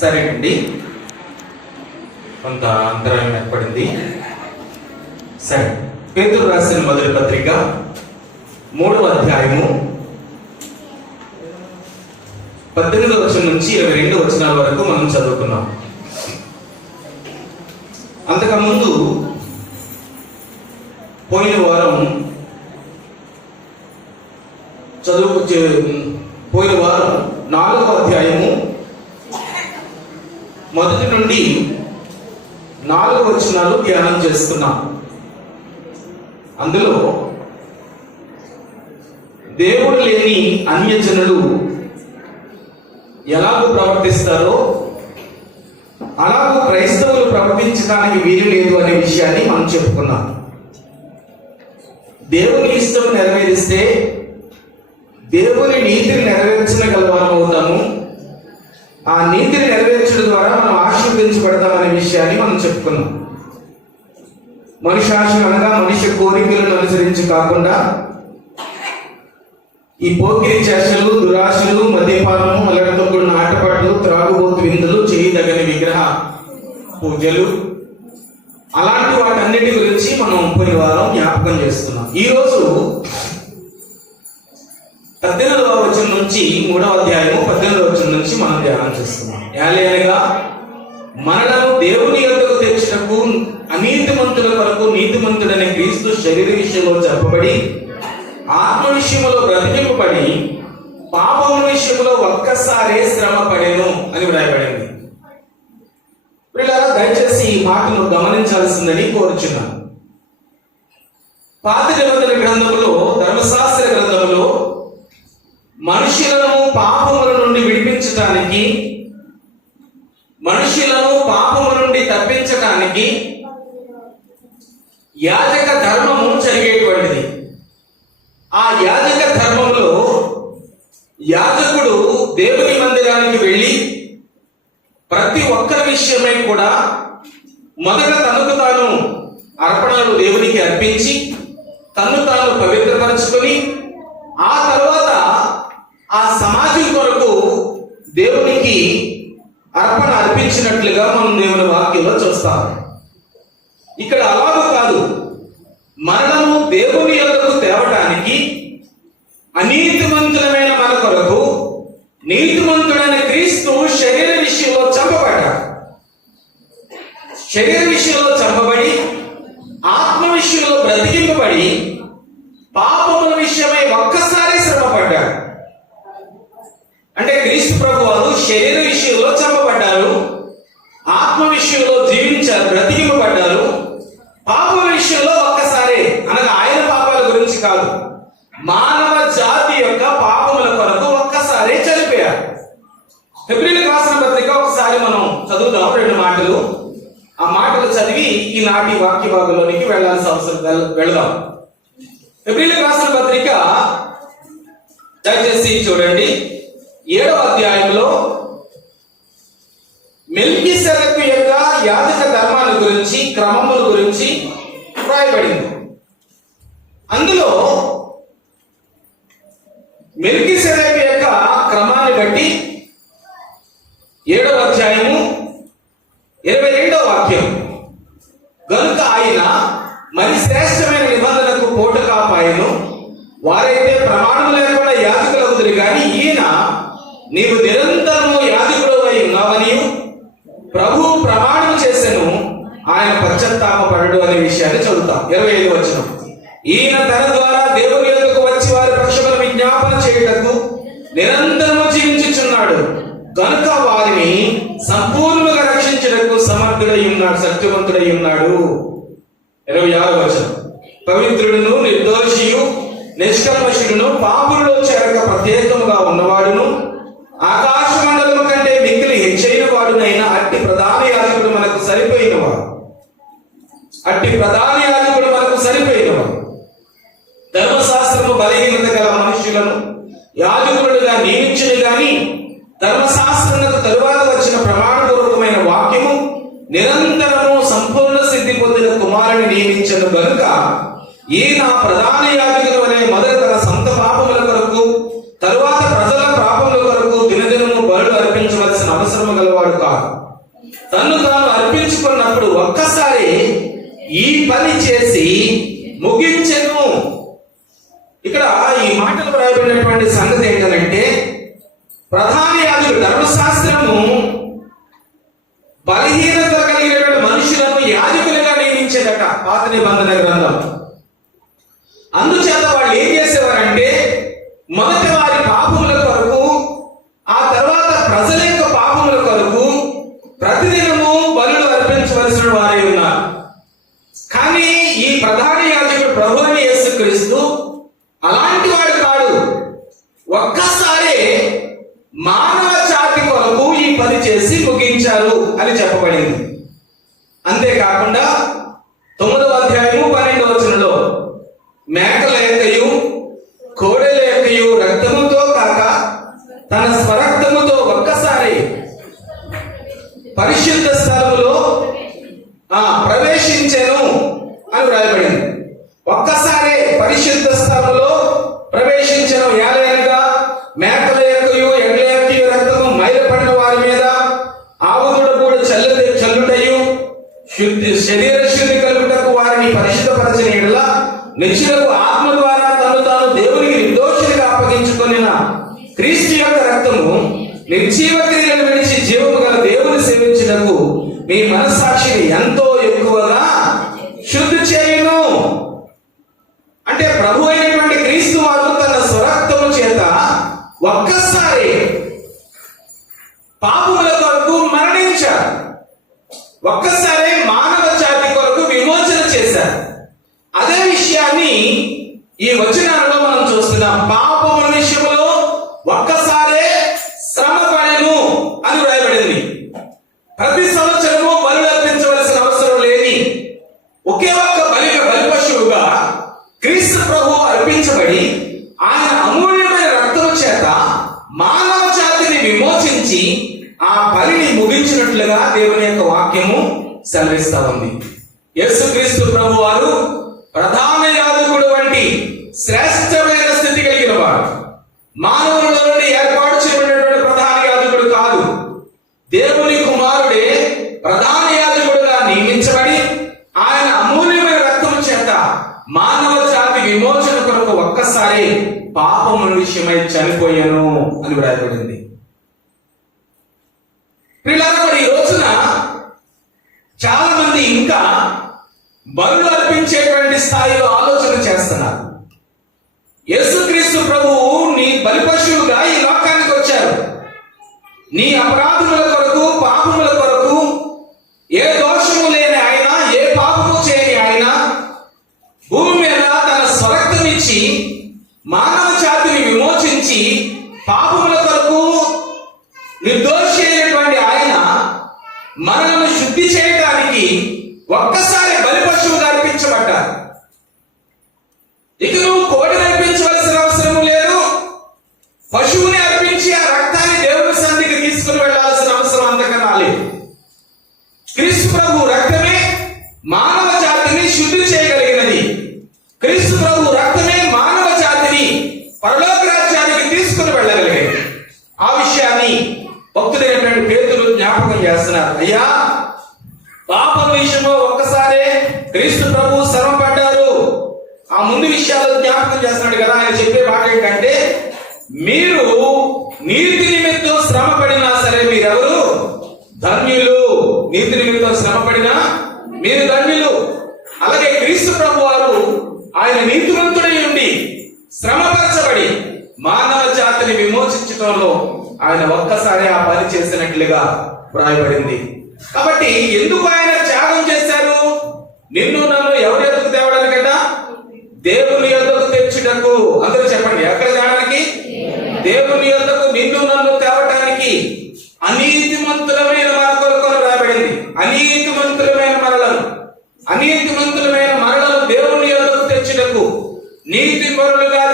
సరేనండి, కొంత అంతరాయం ఏర్పడింది. సరే, పేతురు రాసిన మొదటి పత్రిక 3వ అధ్యాయము 18వ వచనం నుంచి 22 వచనాల వరకు మనం చదువుకున్నాం. అంతకుముందు పోయిన వారం పోయిన వారం 4వ అధ్యాయము 1 నుండి 4 వచనాలు ధ్యానం చేసుకున్నాం. అందులో దేవుడు లేని అన్యజనులు ఎలాగో ప్రవర్తిస్తారో అలాగూ క్రైస్తవులు ప్రవర్తించడానికి వీలు లేదు అనే విషయాన్ని మనం చెప్పుకున్నాం. దేవుని ఇష్టం నెరవేరిస్తే దేవుని నీతిని నెరవేర్చగలవారం అవుతాము. ఆ నీతిని నెరవేర్చడం ద్వారా మనం ఆశీర్వదించబడతామనే విషయాన్ని మనం చెప్పుకున్నాం. మనిషి ఆశ అనగా మనిషి కోరికలను అనుసరించి కాకుండా ఈ పోకిరి చేష్టలు, దురాశలు, మద్యపానము, అల్లరితో కూడిన ఆటపాటలు, త్రాగుబోతు విందులు, చేయదగని విగ్రహ పూజలు, అలాంటి వాటన్నిటి గురించి మనం పోయిన వారం జ్ఞాపకం చేస్తున్నాం. ఈరోజు 18వ వచనం నుంచి 3వ అధ్యాయము 18వ వచనం నుంచి మనం ధ్యానం చేస్తున్నాం. ఏలయనగా మనలను దేవుని యొద్దకు తెచ్చుటకు అనీతిమంతుల కొరకు నీతిమంతుడనే క్రీస్తు శరీర విషయంలో చెప్పబడి, ఆత్మ విషయంలో బ్రతికింపబడి, పాపం విషయంలో ఒక్కసారే శ్రమ పడేను అని వ్రాయబడింది. వీళ్ళారా, దయచేసి ఈ మాటను గమనించాల్సిందని కోరుచున్నాను. పాత నిబంధన గ్రంథములో, ధర్మశాస్త్ర గ్రంథములో మనుషులను పాపముల నుండి విడిపించటానికి, మనుషులను పాపముల నుండి తప్పించటానికి యాజక ధర్మము జరిగేటువంటిది. ఆ యాజక ధర్మంలో యాజకుడు దేవుని మందిరానికి వెళ్ళి ప్రతి ఒక్కరి విషయమై కూడా మొదట తనకు తాను అర్పణలు దేవునికి అర్పించి తను తాను పవిత్రపరచుకొని ఆ తర్వాత ఆ సమాజం కొరకు దేవునికి అర్పణ అర్పించినట్లుగా మనం దేవుని వాక్యంలో చూస్తాం. ఇక్కడ అలాగూ కాదు, మనము దేవుని యొద్దకు తేవటానికి అనీతిమంతులమైన మన కొరకు నీతిమంతుడైన క్రీస్తు శరీర విషయంలో చంపబడ్డాడు. శరీర విషయంలో చంపబడి, ఆత్మ విషయంలో బ్రతికింపబడి, పాపముల విషయమై ఒక్కసారి శ్రమపడ్డాడు. అంటే క్రీస్తు ప్రభువారు శరీర విషయంలో చంపబడ్డారు, ఆత్మ విషయంలో జీవించారు, బ్రతికింపబడ్డారు. పాప విషయంలో ఒక్కసారి, అనగా ఆయన పాపాల గురించి కాదు, మానవ జాతి యొక్క పాపముల కొరకు ఒక్కసారి చనిపోయారు. హెబ్రీయులకు రాసిన పత్రిక ఒకసారి మనం చదువుదాం, 2 మాటలు. ఆ మాటలు చదివి ఈనాటి వాక్య భాగంలోనికి వెళ్లాల్సిన అవసరం వెళదాం. హెబ్రీయులకు రాసిన పత్రిక దయచేసి చూడండి, 7వ అధ్యాయంలో మెల్కీసెదెకు యొక్క యాజక ధర్మాల గురించి, క్రమముల గురించి రాయబడింది. అందులో మెల్కీసెదెకు యొక్క క్రమాన్ని బట్టి 7వ అధ్యాయము 22వ వాక్యం, గనుక ఆయన మరి శ్రేష్టమైన నిబంధనకు పోటు కాపాయను, వారైతే ప్రమాణం లేకుండా యాజకులవుదురు గాని ఈయన నీవు నిరంతరము యాజకుడు అయి ఉన్నావని ప్రభువు ప్రమాణం చేసెను, ఆయన పశ్చాత్తాపపడడు అనే విషయాన్ని చదువుతాం. 25వ వచనం, ఈయన తన ద్వారా దేవుని యొద్దకు వచ్చి వారి పక్షమున విజ్ఞాపన చేయుటకు నిరంతరము జీవించుచున్నాడు, కనుక వారిని సంపూర్ణంగా రక్షించుటకు సమర్థుడై ఉన్నాడు, సత్యవంతుడై ఉన్నాడు. 26వ వచనం, పవిత్రుడును నిర్దోషియు నిష్కల్మషుడును పాపులలో చేరక ప్రత్యేకముగా ఉన్నవాడును ఆకాశ మండలము కంటే మిక్కిలి హెచ్చైన వాడునైన అట్టి ప్రధాన యాజకుడు మనకు సరిపోయినవాడు. ధర్మశాస్త్రము బలహీనత గల మనుషులను యాజకులుగా నియమించును గాని ధర్మశాస్త్రమునకు తరువాత వచ్చిన ప్రమాణపూర్వకమైన వాక్యము నిరంతరము సంపూర్ణ సిద్ధి పొందిన కుమారుని నియమించను గనుక ఈయన ప్రధాన యాజకుడు అనే మొదట తన సొంత పాపముల కొరకు తరువాత ప్రజల పాపముల కొరకు దినదినము బలులు అర్పించవలసిన అవసరం అవసరం గలవాడు కాదు. తన్ను తాను అర్పించుకున్నప్పుడు ఒక్కసారి ఈ పని చేసి ముగించెను. ఇక్కడ ఈ మాటలు రాయబడినటువంటి సంగతి ఏంటంటే, ప్రధాన యాజకుడు ధర్మశాస్త్రము బలహీనత కలిగినటువంటి మనుషులను యాజకులుగా నియమించేదట పాత నిబంధన గ్రంథం. అందుచేత వాళ్ళు ఏం చేసేవారంటే, మొదటి వారి పాపముల కొరకు, ఆ తర్వాత ప్రజల యొక్క పాపముల కొరకు ప్రతిదినము బలులు అర్పించవలసిన వారై ఉన్నారు. కానీ ఈ ప్రధాన యాజకుడు ప్రభువైన యేసుక్రీస్తు అలాంటి వాడు కాడు. ఒక్కసారి మానవ జాతి కొరకు ఈ పని చేసి ముగించారు అని చెప్పబడింది. అంతేకాకుండా 9వ అధ్యాయము 12వ వచనంలో మేకల యొక్కయు కోడెల యొక్కయు రక్తముతో కాక తన స్వరక్తముతో ఒక్కసారి పరిశుద్ధ స్థలములో ప్రవేశించెను అని వ్రాయబడింది. ఒక్కసారి పరిశుద్ధ స్థలములో ప్రవేశించెను. ఏలైనగా మేకల యొక్కయు ఎడ్ల యొక్కయు రక్తము మైలపడిన వారి మీద ఆవుదూడ కూడా చల్లుటయు శరీర శుద్ధి కలుగుటకు వారిని పరిశుద్ధపరచిన యెడల నిత్యులకు ఆత్మ ద్వారా తను తాను దేవునికి నిర్దోషులుగా అప్పగించుకొనిన క్రీస్తు యొక్క రక్తము నిర్జీవ క్రియలను విడిచి జీవము గల దేవుని సేవించుటకు మీ మనస్సాక్షిని ఎంతో ఎక్కువగా శుద్ధి చేయును. అంటే ప్రభు అయినటువంటి క్రీస్తు వారు తన స్వరక్తము చేత ఒక్కసారి పాపముల కొరకు మరణించారు. ఒక్కసారి మానవ జాతి కొరకు విమోచన చేశారు. అదే విషయాన్ని ఈ వచనాలలో మనం చూస్తున్నాం. పాపముల విషయంలో ఒక్కసారే శ్రమ పడెను అని వ్రాయబడింది. ప్రతి సంవత్సరము బలులు అర్పించవలసిన అవసరం లేని ఒకే ఒక్క బలి పశువుగా క్రీస్తు ప్రభువు అర్పించబడి ఆయన అమూల్యమైన రక్తము చేత మానవ జాతిని విమోచించి ఆ బలిని ముగించినట్లుగా దేవుని యొక్క వాక్యము సెలవిస్తా ఉంది. యేసుక్రీస్తు ప్రభు వారు ప్రధాన యాజకుడు వంటి శ్రేష్టమైన స్థితి కలిగిన వాడు. మానవుల నుండి ఏర్పాటు చేయబడినటువంటి ప్రధాన యాజకుడు కాదు. దేవుని కుమారుడే ప్రధాన యాజకుడుగా నియమించబడి ఆయన అమూల్యమైన రక్తము చేత మానవ జాతి విమోచన కొరకు ఒక్కసారి పాపముల విషయమై చనిపోయాను అని వ్రాయబడింది. పిల్లలు, ఈ రోజున చాలా మంది ఇంకా బలులు అర్పించేటువంటి స్థాయిలో ఆలోచన చేస్తున్నారు. యేసుక్రీస్తు ప్రభువు నీ బలి పశువుగా ఈ లోకానికి వచ్చారు. నీ అపరాధముల కొరకు, పాపముల కొరకు, ఏ దోషము లేని ఆయన, ఏ పాపము చేయని ఆయన భూమి మీద తన స్వరక్తమిచ్చి మానవ జాతిని విమోచించి పాపముల కొరకు నిర్దోషి అయినటువంటి ఆయన మనలను శుద్ధి చేయడానికి ఒక్కసారి బలి పశువుగా అర్పించబడ్డారు. ఇక నువ్వు కోడిని అర్పించవలసిన అవసరం లేదు. పశువుని అర్పించి ఆ రక్తాన్ని దేవుని సన్నిధికి తీసుకుని వెళ్లాల్సిన అవసరం అంతకన్నా లేదు. క్రీస్తు ప్రభు రక్తమే మానవ జాతిని శుద్ధి చేయగలిగినది. క్రీస్తు ప్రభు రక్తమే మానవ జాతిని పరలోక రాజ్యానికి తీసుకుని వెళ్ళగలిగేది. ఆ విషయాన్ని భక్తుడైనటువంటి పేతురు జ్ఞాపకం చేస్తున్నారు. అయ్యా, పాపం విషయంలో ఒక్కసారే క్రీస్తు ప్రభు శ్రమ పడ్డారు. ఆ ముందు విషయాలు జ్ఞాపకం చేస్తున్నాడు కదా. ఆయన చెప్పే మాట ఏంటంటే, మీరు నీతి నిమిత్తం శ్రమ పడినా సరే మీరెవరు ధన్యులు. నీతి నిమిత్తం శ్రమ పడినా మీరు ధన్యులు. అలాగే క్రీస్తు ప్రభు వారు ఆయన నీతివంతుడై ఉండి శ్రమపరచబడి మానవ జాతిని విమోచించడంలో ఆయన ఒక్కసారి ఆ పని చేసినట్లుగా వ్రాయబడింది. కాబట్టి ఎందుకు ఆయన త్యాగం చేశారు? నిన్ను నన్ను ఎవరి ఎదుగు తేవడానికట? దేవుని యొద్దకు తెచ్చుటకు. అందరూ చెప్పండి, ఎక్కడ తేవడానికి? దేవుని యొద్దకు నిన్ను నన్ను తేవటానికి. అనీతిమంతులమైన మన కొరకు రాయబడింది. అనీతిమంతులమైన మరణం దేవుని యొద్దకు తెచ్చుటకు, నీతిమంతులుగా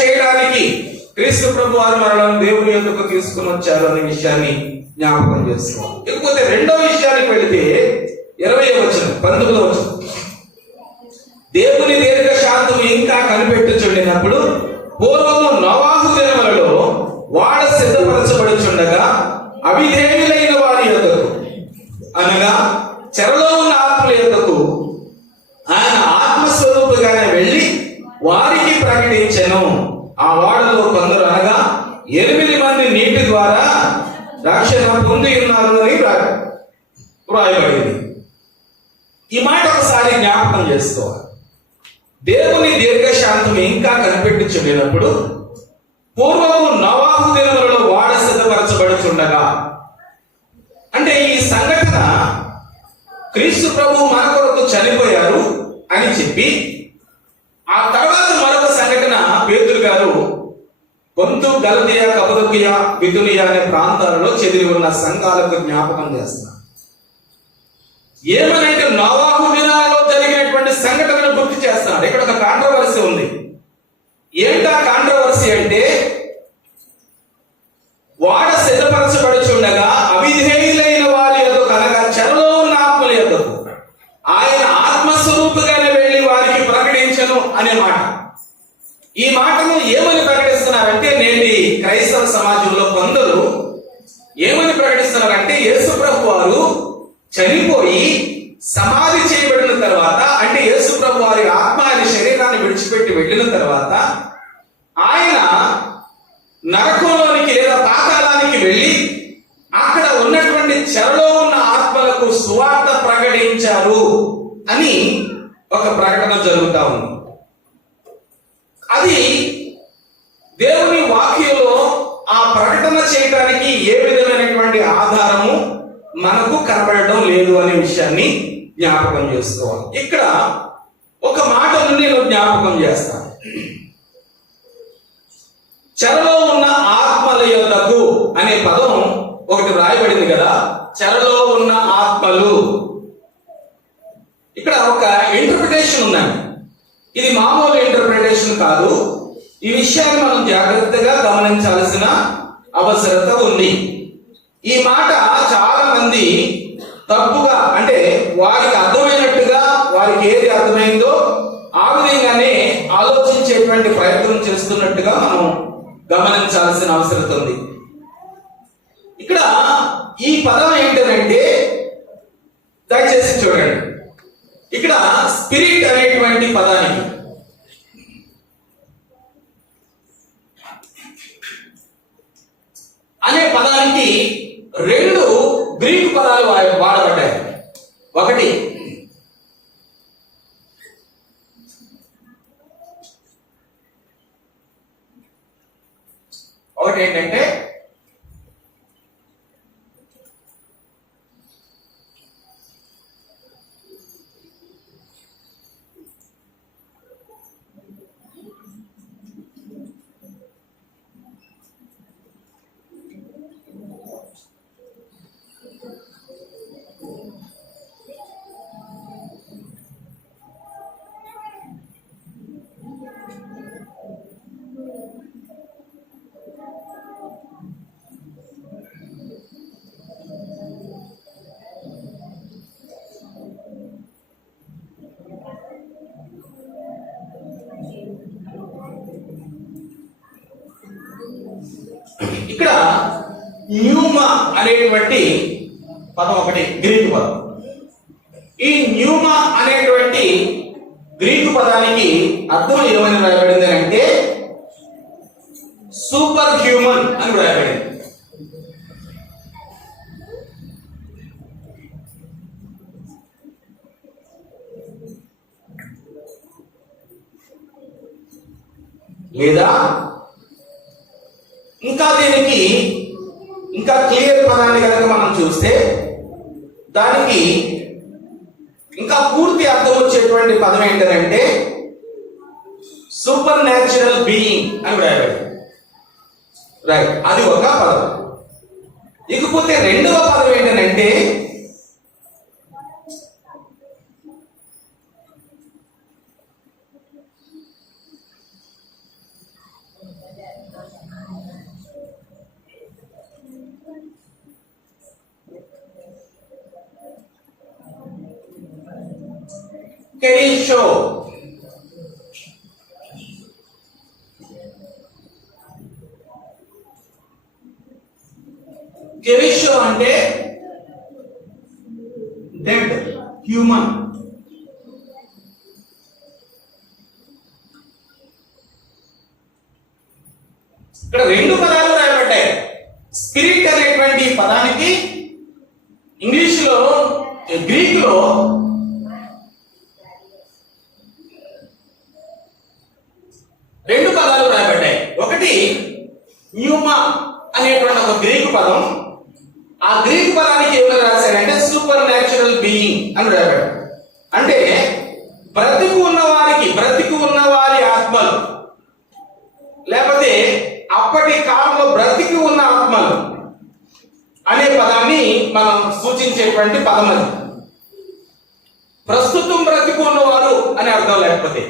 చేయడానికి క్రీస్తు ప్రభు వారు మరణం దేవుని యొద్దకు తీసుకుని వచ్చారు అనే విషయాన్ని జ్ఞాపకం చేసుకోవాలి. ఇకపోతే రెండో విషయానికి వెళితే 20వ వచనం 19వ వచనం, దేవుని దీర్ఘ శాంతము ఇంకా కనిపెట్టుచుండినప్పుడు పూర్వము నోవాహు దినములలో వాడ సిద్ధపరచబడుచుండగా అవిధేయులైన వారి యొద్దకు, అనగా చెరలో ఉన్న ఆత్మల యొద్దకు ఆయన ఆత్మస్వరూపుగానే వెళ్ళి వారికి ప్రకటించెను. ఆ వాడలో కొందరు, అనగా 8 మంది నీటి ద్వారా రక్షణ పొంది ఉన్నారు అని వ్రాయబడింది. ఈ మాట ఒకసారి జ్ఞాపకం చేసుకోవాలి. దేవుని దీర్ఘశాంతం ఇంకా కనిపెట్టుచుండినప్పుడు పూర్వము నోవాహు దినములలో వాడ సిద్ధపరచబడుచుండగా, అంటే ఈ సంఘటన క్రీస్తు ప్రభువు మన కొరకు చనిపోయారు అని చెప్పి, ఆ తర్వాత మరొక సంఘటన పేతురు గారు పొంతు, గలతీయ, కపదొకియ, బితునియ అనే ప్రాంతాలలో చెదిరి ఉన్న సంఘాలకు జ్ఞాపకం చేస్తున్నారు. ఏమనంటే నోవాహు దినాలలో జరిగినటువంటి సంఘటనను గుర్తు చేస్తున్నారు. ఇక్కడ ఒక కాంట్రవర్సీ ఉంది. ఏంటా కాంట్రవర్సీ అంటే, వాడ సిద్ధపరచబడుచుండగా అవిధేయులైన వారి యొద్దకు, అనగా చెరలో ఉన్న ఆత్మల యొద్దకు ఆయన ఆత్మస్వరూపుగానే వెళ్ళి వారికి ప్రకటించను అనే మాట. ఈ మాటను ఏమని ప్రకటిస్తున్నారంటే, నేటి క్రైస్తవ సమాజంలో కొందరు ఏమని ప్రకటిస్తున్నారంటే, యేసు ప్రభు వారు చనిపోయి సమాధి చేయబడిన తర్వాత, అంటే యేసు ప్రభు వారి ఆత్మ ఆయన శరీరాన్ని విడిచిపెట్టి వెళ్ళిన తర్వాత ఆయన నరకంలోనికి లేదా పాతాళానికి వెళ్ళి అక్కడ ఉన్నటువంటి చెరలో ఉన్న ఆత్మలకు సువార్త ప్రకటించారు అని ఒక ప్రకటన జరుగుతా ఉంది. అది దేవుని వాక్యంలో ఆ ప్రకటన చేయడానికి ఏ విధమైనటువంటి ఆధారము మనకు కనబడటం లేదు అనే విషయాన్ని జ్ఞాపకం చేసుకోవాలి. ఇక్కడ ఒక మాటను నేను జ్ఞాపకం చేస్తాను. చెరలో ఉన్న ఆత్మల యొద్దకు అనే పదం ఒకటి రాయబడింది కదా, చెరలో ఉన్న ఆత్మలు. ఇక్కడ ఒక ఇంటర్ప్రిటేషన్ ఉందండి. ఇది మామూలు ఇంటర్ప్రిటేషన్ కాదు. ఈ విషయాన్ని మనం జాగ్రత్తగా గమనించాల్సిన అవసరత ఉంది. ఈ మాట చాలా మంది తప్పుగా, అంటే వారికి అర్థమైనట్టుగా, వారికి ఏది అర్థమైందో ఆ విధంగానే ఆలోచించేటువంటి ప్రయత్నం చేస్తున్నట్టుగా మనం గమనించాల్సిన అవసరం ఉంది. ఇక్కడ ఈ పదం ఏంటంటే, దయచేసి చూడండి, ఇక్కడ స్పిరిట్ అనేటువంటి పదానికి అనే పదానికి 2 గ్రీకు పదాలు వాడబడ్డాయి. ఒకటి ఏంటంటే ఇక్కడ న్యూమా అనేటువంటి పదం ఒకటి గ్రీకు పదం. ఈ న్యూమా అనేటువంటి గ్రీకు పదానికి అర్థం ఏమని రాయబడింది అంటే సూపర్ హ్యూమన్ అని రాయబడింది. లేదా ఇంకా దీనికి ఇంకా క్లియర్ పదాన్ని కనుక మనం చూస్తే దానికి ఇంకా పూర్తి అర్థం వచ్చేటువంటి పదం ఏంటంటే సూపర్ న్యాచురల్ బీయింగ్ అని రాయబడింది. రైట్, అది ఒక పదం. ఇకపోతే రెండవ పదం ఏంటంటే కెరీషో. కెరిషో అంటే డెడ్ హ్యూమన్. ఇక్కడ రెండు పదాలు రాయబడ్డాయి. స్పిరిట్ అనేటువంటి పదానికి ఇంగ్లీషులో గ్రీక్ లో రెండు పదాలు రాయబడ్డాయి. ఒకటి న్యూమా అనేటువంటి ఒక గ్రీకు పదం. ఆ గ్రీకు పదానికి ఏమని రాశారంటే సూపర్ న్యాచురల్ బీయింగ్ అని రాయబడ్డారు. అంటే బ్రతికి ఉన్న వారి ఆత్మలు, లేకపోతే అప్పటి కాలంలో బ్రతికి ఉన్న ఆత్మలు అనే పదాన్ని మనం సూచించేటువంటి పదం అది. ప్రస్తుతం బ్రతికి ఉన్నవారు అని అర్థం, లేకపోతే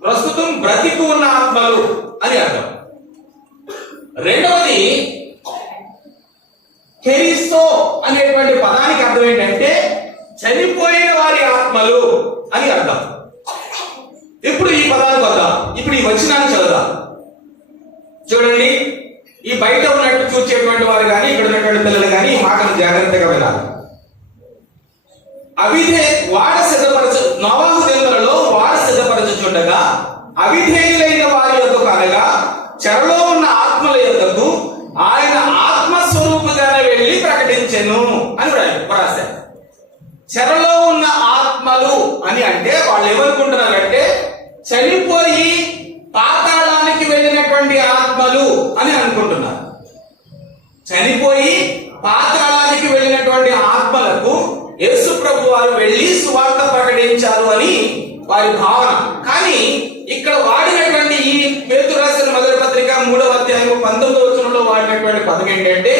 ప్రస్తుతం బ్రతికి ఉన్న ఆత్మలు అని అర్థం. రెండవది కెరిసో అనేటువంటి పదానికి అర్థం ఏంటంటే చనిపోయిన వారి ఆత్మలు అని అర్థం. ఇప్పుడు ఈ పదానికి వద్దాం. ఇప్పుడు ఈ వచనాన్ని చదువుదాం. చూడండి, ఈ బయట ఉన్నట్టు చూసేటువంటి వారు కానీ ఇక్కడ ఉన్నటువంటి పిల్లలు కానీ ఈ మాటను జాగ్రత్తగా వినాలి. నోవాహు దినములలో వాడ సిద్ధపరచుచుండగా అవిధేయులైన వారి యొద్దకు అనగా చెరలో ఉన్న ఆత్మల యొద్దకు ఆయన ఆత్మస్వరూపుగానే వెళ్ళి ప్రకటించెను అని రాశారు. చెరలో ఉన్న ఆత్మలు అని అంటే వాళ్ళు ఏమనుకుంటున్నారంటే చనిపోయి పాతాళానికి వెళ్ళినటువంటి ఆత్మలు అని అనుకుంటున్నారు. చనిపోయి పాతాళానికి వెళ్ళినటువంటి ఆత్మలకు యేసు ప్రభు వారు వెళ్ళి సువార్త ప్రకటించారు అని వారి భావన. కానీ ఇక్కడ వాడినటువంటి ఈ పేతురు రాసిన మొదటి పత్రిక 3వ అధ్యాయం 19వ వచనంలో వాడినటువంటి పదం ఏంటంటే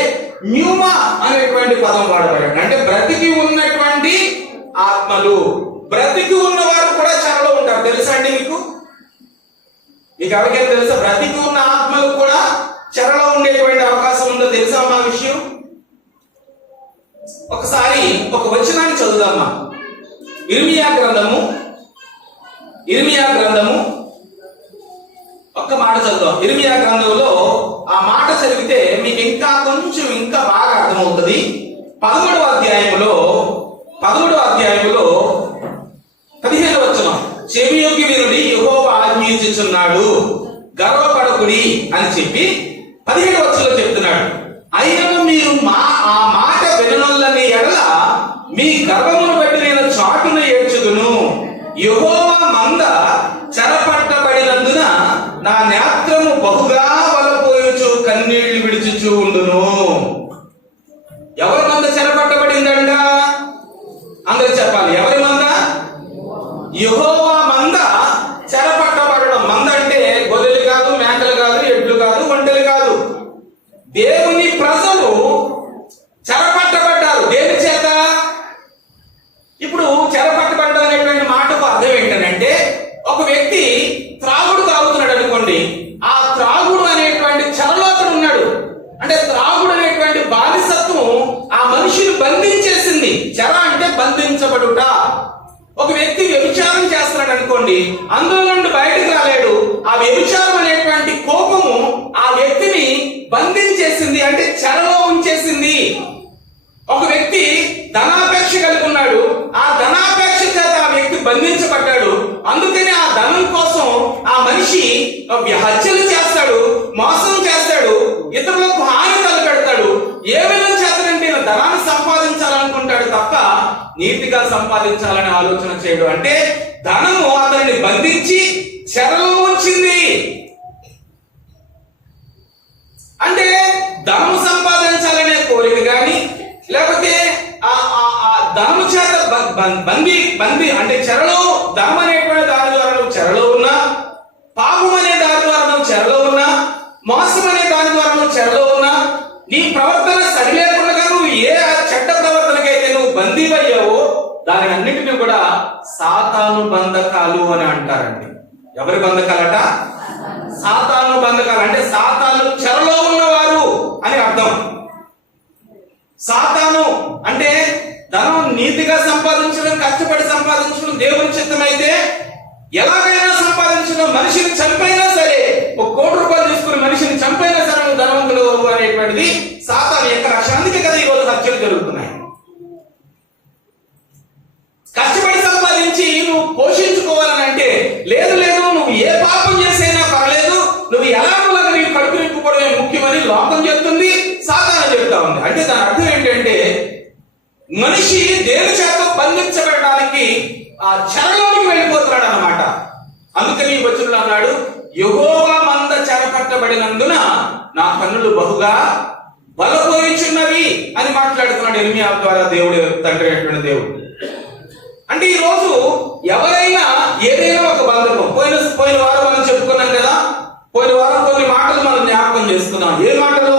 న్యూమా అనేటువంటి పదం వాడబడింది. అంటే బ్రతికి ఉన్నటువంటి ఆత్మలు. బ్రతికి ఉన్నవారు కూడా చెరలో ఉంటారు. తెలుసా అండి మీకు ఎవరికైనా తెలుసా? బ్రతికి ఉన్న ఆత్మలు కూడా చెరలో ఉండేటువంటి అవకాశం ఉందో తెలుసా మా విషయం? ఒకసారి ఒక వచనాన్ని చదువుదామా. ఇర్మియా గ్రంథము ఒక్క మాట చదువుదాం. ఇర్మియా గ్రంథంలో ఆ మాట చదివితే మీకు ఇంకా బాగా అర్థమవుతుంది. 11వ అధ్యాయంలో 15వ వచనం, చెవియొగ్గి వినుడి, యెహోవా ఆజ్ఞయించుచున్నాడు, గర్వపడకుడి అని చెప్పి 17వ వచనంలో చెప్తున్నాడు. అయినను మీరు ఆ మాట విననొల్లని ఎడల మీ గర్వమును బట్టి నేను చాటున ఏడ్చుదును. యెహోవా మంద చెరపట్టబడినందున నా నేత్రము బహుగా వలపోయుచు కన్నీళ్లు విడుచుచు ఉండును. ఎవరి మంద చెరపట్టబడిందంట? అందరు చెప్పాలి. ఎవరి మంద? యెహోవా మంద చెరపట్టబడడం. మంద అంటే గొర్రెలు కాదు, మేకలు కాదు, ఎడ్లు కాదు, ఒంటెలు కాదు. దేవుని ప్రజలు చెరపట్టబడ్డారు. దేని చేత? ఇప్పుడు చెరపట్టబడ్డం అనేటువంటి మాటకు అర్థం ఏంటంటే ఒక వ్యక్తి త్రాగుడు తాగుతున్నాడు అనుకోండి, ఆ త్రాగుడు అనేటువంటి చెరలో అతను ఉన్నాడు. అంటే త్రాగుడు అనేటువంటి బానిసత్వం ఆ మనిషిని బంధించేసింది. చెర అంటే బంధించబడుట. ఒక వ్యక్తి వ్యభిచారం చేస్తున్నాడు అనుకోండి, అందులో నుండి బయటకు రాలేడు. ఆ వ్యభిచారం అనేటువంటి కోపము ఆ వ్యక్తిని బంధించేసింది, అంటే చెరలో ఉంచేసింది. ఒక వ్యక్తి ధనాపేక్ష కలిగి ఉన్నాడు, ఆ ధనాపేక్ష చేత ఆ వ్యక్తి బంధించబడ్డాడు. అందుకని ఆ ధనం కోసం ఆ మనిషి హత్యలు చేస్తాడు, మోసం చేస్తాడు, ఇతరులకు హాని తలపెడతాడు. ఏ విధంగా చేస్తాడంటే ధనాన్ని సంపాదించాలనుకుంటాడు తప్ప నీతిగా సంపాదించాలని ఆలోచన చేయడు. అంటే ధనము అతన్ని బంధించి చెరలో ఉంచింది. అంటే ధనము సంపాదించాలనే కోరిక కానీ, లేకపోతే ధనము చేత బందీ అంటే చెరలో, ధనం అనేటువంటి దాని ద్వారా నువ్వు చెరలో ఉన్నా, పాపం అనే దాని ద్వారా నువ్వు చెరలో ఉన్నా, మోసం అనే దాని ద్వారా నువ్వు చెరలో ఉన్నా, నీ ప్రవర్తన సరి లేకుండా నువ్వు ఏ చెడ్డ ప్రవర్తనకైతే నువ్వు బందీవయ్యావో దాని అన్నిటిని కూడా సాతాను బంధకాలు అని అంటారండి. ఎవరి బంధకాలట? సాతాను బంధకాలు. అంటే సాతాను చెరలో ఉన్నవారు అని అర్థం. సాతాను అంటే ధనం నీతిగా సంపాదించడం, కష్టపడి సంపాదించడం దేవుని చిత్తమైతే ఎలాగైనా సంపాదించడం, మనిషిని చంపైనా సరే, 1 కోటి రూపాయలు తీసుకుని మనిషిని చంపైనా సరే నువ్వు ధనవంతుడు అనేటువంటి అనేటువంటిది సాతాను యొక్క లక్షణం. అందుకే కదా ఈరోజు హత్యలు జరుగుతున్నాయి. కష్టపడి సంపాదించి నువ్వు పోషించుకోవాలని అంటే లేదు లేదు, నువ్వు ఏ పాపం చేసైనా పర్లేదు, నువ్వు ఎలాగోలాగా నీ కడుపు నింపుకోవడమే ముఖ్యమని లోకం చెప్తుంది, సాతాను చెప్తా ఉంది. అంటే దాని అర్థం ఏంటంటే మనిషి దేని చేత బంధించబడడానికి ఆ చెరలోనికి వెళ్ళిపోతున్నాడు అన్నమాట. అందుకని ఈ వచనంలో అన్నాడు, యెహోవా మంద చెరపట్టబడినందున నా కన్నులు బహుగా బలపోయిచున్నవి అని మాట్లాడుతున్నాడు ఇర్మీయా ద్వారా దేవుడు, తండ్రి అయినటువంటి దేవుడు. అంటే ఈ రోజు ఎవరైనా ఏదైనా ఒక బంధకం, పోయిన వారం మనం చెప్పుకున్నాం కదా, పోయిన వారం కొన్ని మాటలు మనం జ్ఞాపకం చేసుకున్నాం. ఏ మాటలు?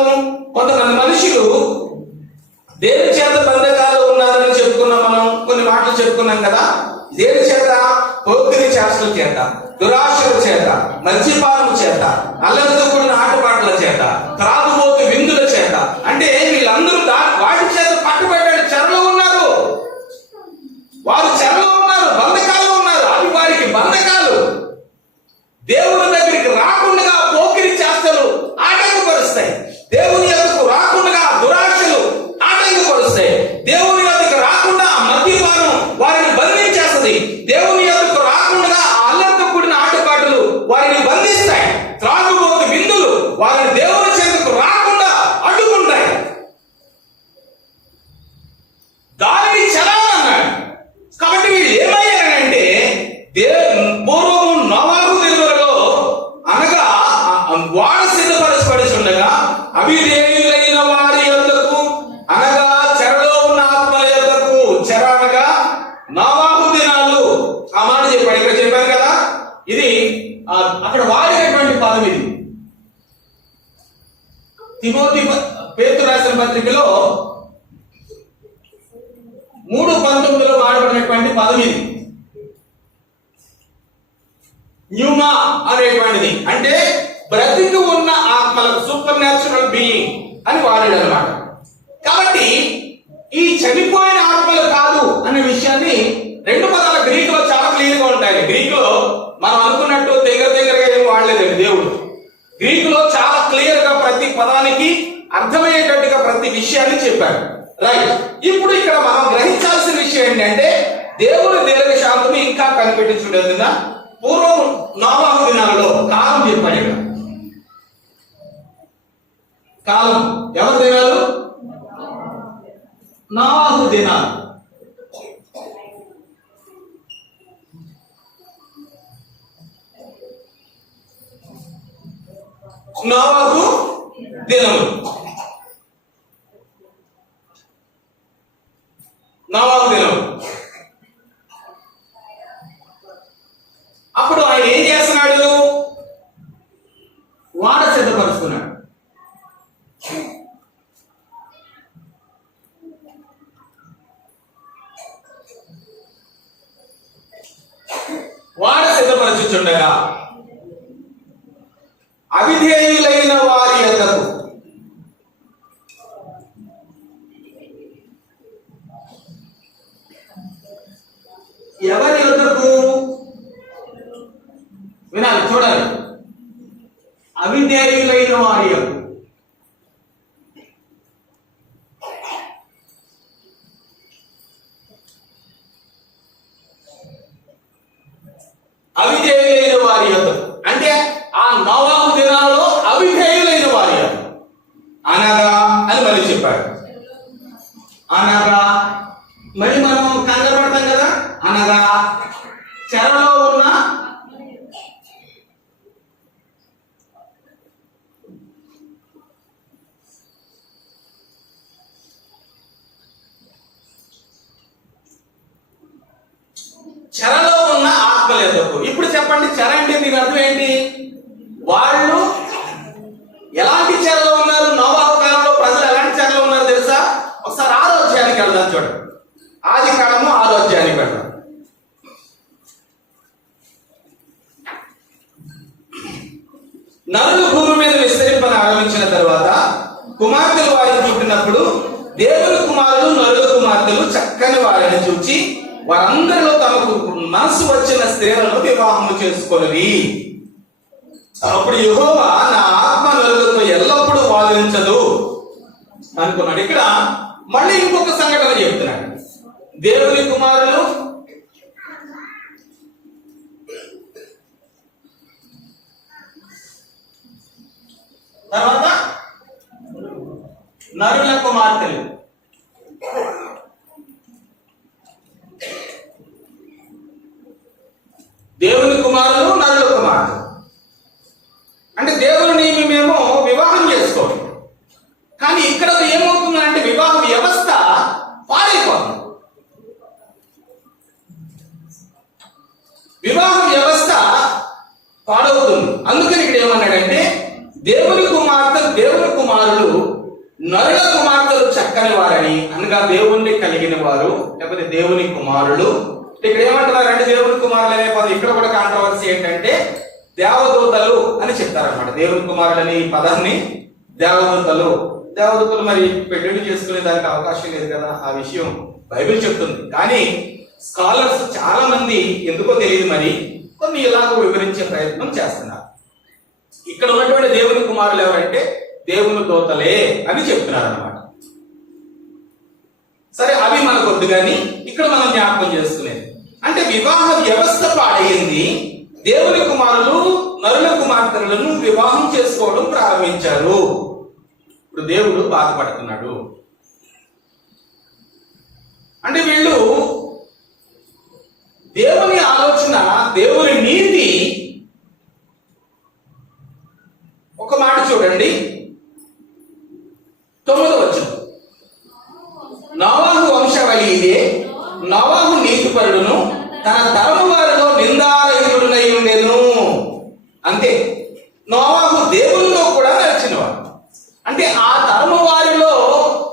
కొంతమంది మనుషులు దేని చేత బంధకాలు ఉన్నారని చెప్పుకున్నాం. మనం కొన్ని మాటలు చెప్పుకున్నాం కదా. దేని చేత? పోకిరి చేష్టల చేత, దురాశల చేత, మద్యపానము చేత, అల్లరితో కూడిన ఆటపాటల చేత, త్రాగుబోతు విందుల చేత. అంటే వీళ్ళందరూ వాటి చేత పట్టుబడ్డాడు, చెరలో ఉన్నారు. వారు చెరలో ఉన్నారు, బంధకాలు ఉన్నారు. అవి వారికి బంధకాలు. దేవుని దగ్గరికి రాకుండా పోకిరి చేష్టలు ఆటంకపరుస్తాయి. దేవుని యొద్దకు రాకుండా దురాశలు ఆటంకపరుస్తాయి. దేవుని యొద్దకు రాకుండా మద్యపానం వారిని బంధించేస్తుంది. దేవుని యొద్దకు రాకుండా అల్లరితో కూడిన ఆటపాటలు వారిని బంధిస్తాయి. త్రాగుబోతు విందులు వారిని దేవుని చెంతకు రాకుండా అడ్డుకుంటాయి. దానిని చెలాలన్నాడు. కాబట్టి వీళ్ళు ఏమయ్యారంటే పూర్వము నోవాహు దినములలో అనగా వాడ సిద్ధపరచబడుచుండగా అవిధేయులైన వారి యొద్దకు అనగా చెరలో ఉన్న ఆత్మల యొద్దకు, చెర అనగా నోవాహు దినాలు ఆ మాట చెప్పాడు. ఇక్కడ చెప్పారు కదా, ఇది అక్కడ వాడినటువంటి పదం. ఇది తిమోతి పేతురు రాసిన పత్రికలో 3:19 వాడబడినటువంటి పదం ఇది. న్యూమా అనేటువంటిది అంటే బ్రతికి ఉన్న ఆత్మలకు, సూపర్ న్యాచురల్ బీయింగ్ అని వాడాడు అనమాట. కాబట్టి ఈ చనిపోయిన ఆత్మలు కాదు అనే విషయాన్ని రెండు పదాల గ్రీకులో చాలా క్లియర్ గా ఉంటాయి. గ్రీకులో మనం అనుకున్నట్టు దగ్గరగా ఏం వాడలేదండి దేవుడు. గ్రీకులో చాలా క్లియర్ గా ప్రతి పదానికి అర్థమయ్యేటట్టుగా ప్రతి విషయాన్ని చెప్పారు. రైట్. ఇప్పుడు ఇక్కడ మనం గ్రహించాల్సిన విషయం ఏంటంటే దేవుని దీర్ఘశాంతము ఇంకా కనిపెట్టించుండేదిగా పూర్వం నోవాహు దినాలలో కాలం చెప్పాడు. ఇక్కడ కాలం ఎవరి దినాలు? నోవాహు దినాలు. నోవాహు దినములు. నోవాహు దినం. అప్పుడు ఆయన ఏం చేస్తున్నాడు? వాడ సిద్ధపరుస్తున్నాడు. వాడ సిద్ధపరచుచుండగా అవిధేయులైన వారి యొద్దకు, ఎవరి యొద్దకు? వినాలి, చూడాలి. అవిధేయులైన వారి యొద్దకు. అవిధేయులైన వారి యొద్దకు అంటే ఆ నోవాహు దినాలలో అవిధేయులైన వారి యొద్దకు అనగా అని మళ్ళీ చెప్పాడు. అనగా మరి మనం కంగారు పడతాం కదా. అనగా చెరలో ఉన్న ఆత్మల యొద్దకు. ఇప్పుడు చెప్పండి, చెర అంటే దీని అర్థం ఏంటి? వాళ్ళు ఎలాంటి చెరలో ఉన్నారు? నోవాహు కాలంలో ప్రజలు ఎలాంటి చెరలో ఉన్నారు తెలుసా? ఒకసారి 6వ అధ్యాయానికి వెళ్దాం. చూడండి, ఆదికాండము 6వ అధ్యాయానికి వెళ్దాం. నరులు భూమి మీద విస్తరింపని ఆరంభించిన తర్వాత కుమార్తెలు వారిని పుట్టినప్పుడు దేవుని కుమారులు నరుల కుమార్తెలు చక్కని వారిని చూచి వారందరిలో తమకు మనసు వచ్చిన స్త్రీలను వివాహము చేసుకొనిరి. అప్పుడు యెహోవా నా ఆత్మ నరులతో ఎల్లప్పుడూ వాదించదు, అనుకున్నాడు. ఇక్కడ మళ్ళీ ఇంకొక సంఘటన చెప్తున్నాడు. దేవుని కుమారులు తర్వాత నరుల కుమార్తెలు. దేవుని కుమారులు, నరుల కుమార్తెలు అంటే దేవుని మేము వివాహం చేసుకోవాలి. కానీ ఇక్కడ ఏమవుతుందంటే వివాహ వ్యవస్థ పాడైపోతుంది. వివాహ వ్యవస్థ పాడవుతుంది. అందుకని ఇక్కడ ఏమన్నాడంటే దేవుని కుమార్తెలు, దేవుని కుమారులు నరుల కుమార్తెలు చక్కని వారని, అనగా దేవుణ్ణి కలిగిన వారు, లేకపోతే దేవుని కుమారులు. ఇక్కడ ఏమంటున్నారంటే దేవుని కుమారులు అనే పదం ఇక్కడ కూడా కాంట్రవర్సీ ఏంటంటే దేవదూతలు అని చెప్తారన్నమాట. దేవుని కుమారులు అనే ఈ పదాన్ని దేవదూతలు మరి పెళ్లి చేసుకునే దానికి అవకాశం లేదు కదా, ఆ విషయం బైబిల్ చెప్తుంది. కానీ స్కాలర్స్ చాలా మంది ఎందుకో తెలియదు మరి కొన్ని ఇలాగో వివరించే ప్రయత్నం చేస్తున్నారు. ఇక్కడ ఉన్నటువంటి దేవుని కుమారులు ఎవరంటే దేవుని దూతలే అని చెప్తున్నారు అన్నమాట. సరే, అవి మనకు వద్దు కానీ ఇక్కడ మనం జ్ఞాపకం చేసుకునేది అంటే వివాహ వ్యవస్థ పాడైంది. దేవుని కుమారులు నరుల కుమార్తెలను వివాహం చేసుకోవడం ప్రారంభించారు. ఇప్పుడు దేవుడు బాధపడుతున్నాడు. అంటే వీళ్ళు దేవుని ఆలోచన, దేవుని నీతి. ఒక మాట చూడండి, 9వ వచనం. నోవాహు వంశావళి ఇదే, నోవాహు నీతిపరుడును తన తరము వారిలో నిందారహితుడునై ఉండెను. అంతే, నోవాహు దేవునితో కూడా నడిచినవాడు. అంటే ఆ తరము వారిలో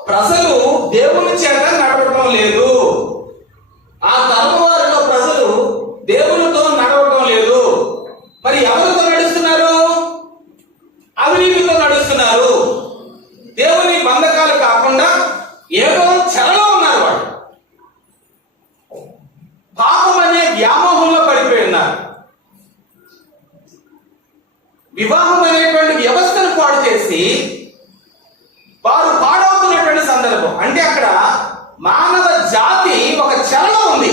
ప్రజలు దేవుని చేత నడవటం లేదు. ఆ తరము వారిలో ప్రజలు దేవునితో నడవటం లేదు. మరి ఎవరితో నడుస్తున్నారు? అవినీతితో నడుస్తున్నారు. దేవుని బంధకాలు కాకుండా ఏదో చెరలో ఉన్నారు. వాళ్ళు పాపం అనే వ్యామోహంలో పడిపోయి ఉన్నారు. వివాహం అనేటువంటి వ్యవస్థను పాడు చేసి వారు పాడవుతున్నటువంటి సందర్భం. అంటే అక్కడ మానవ జాతి ఒక చెరలో ఉంది.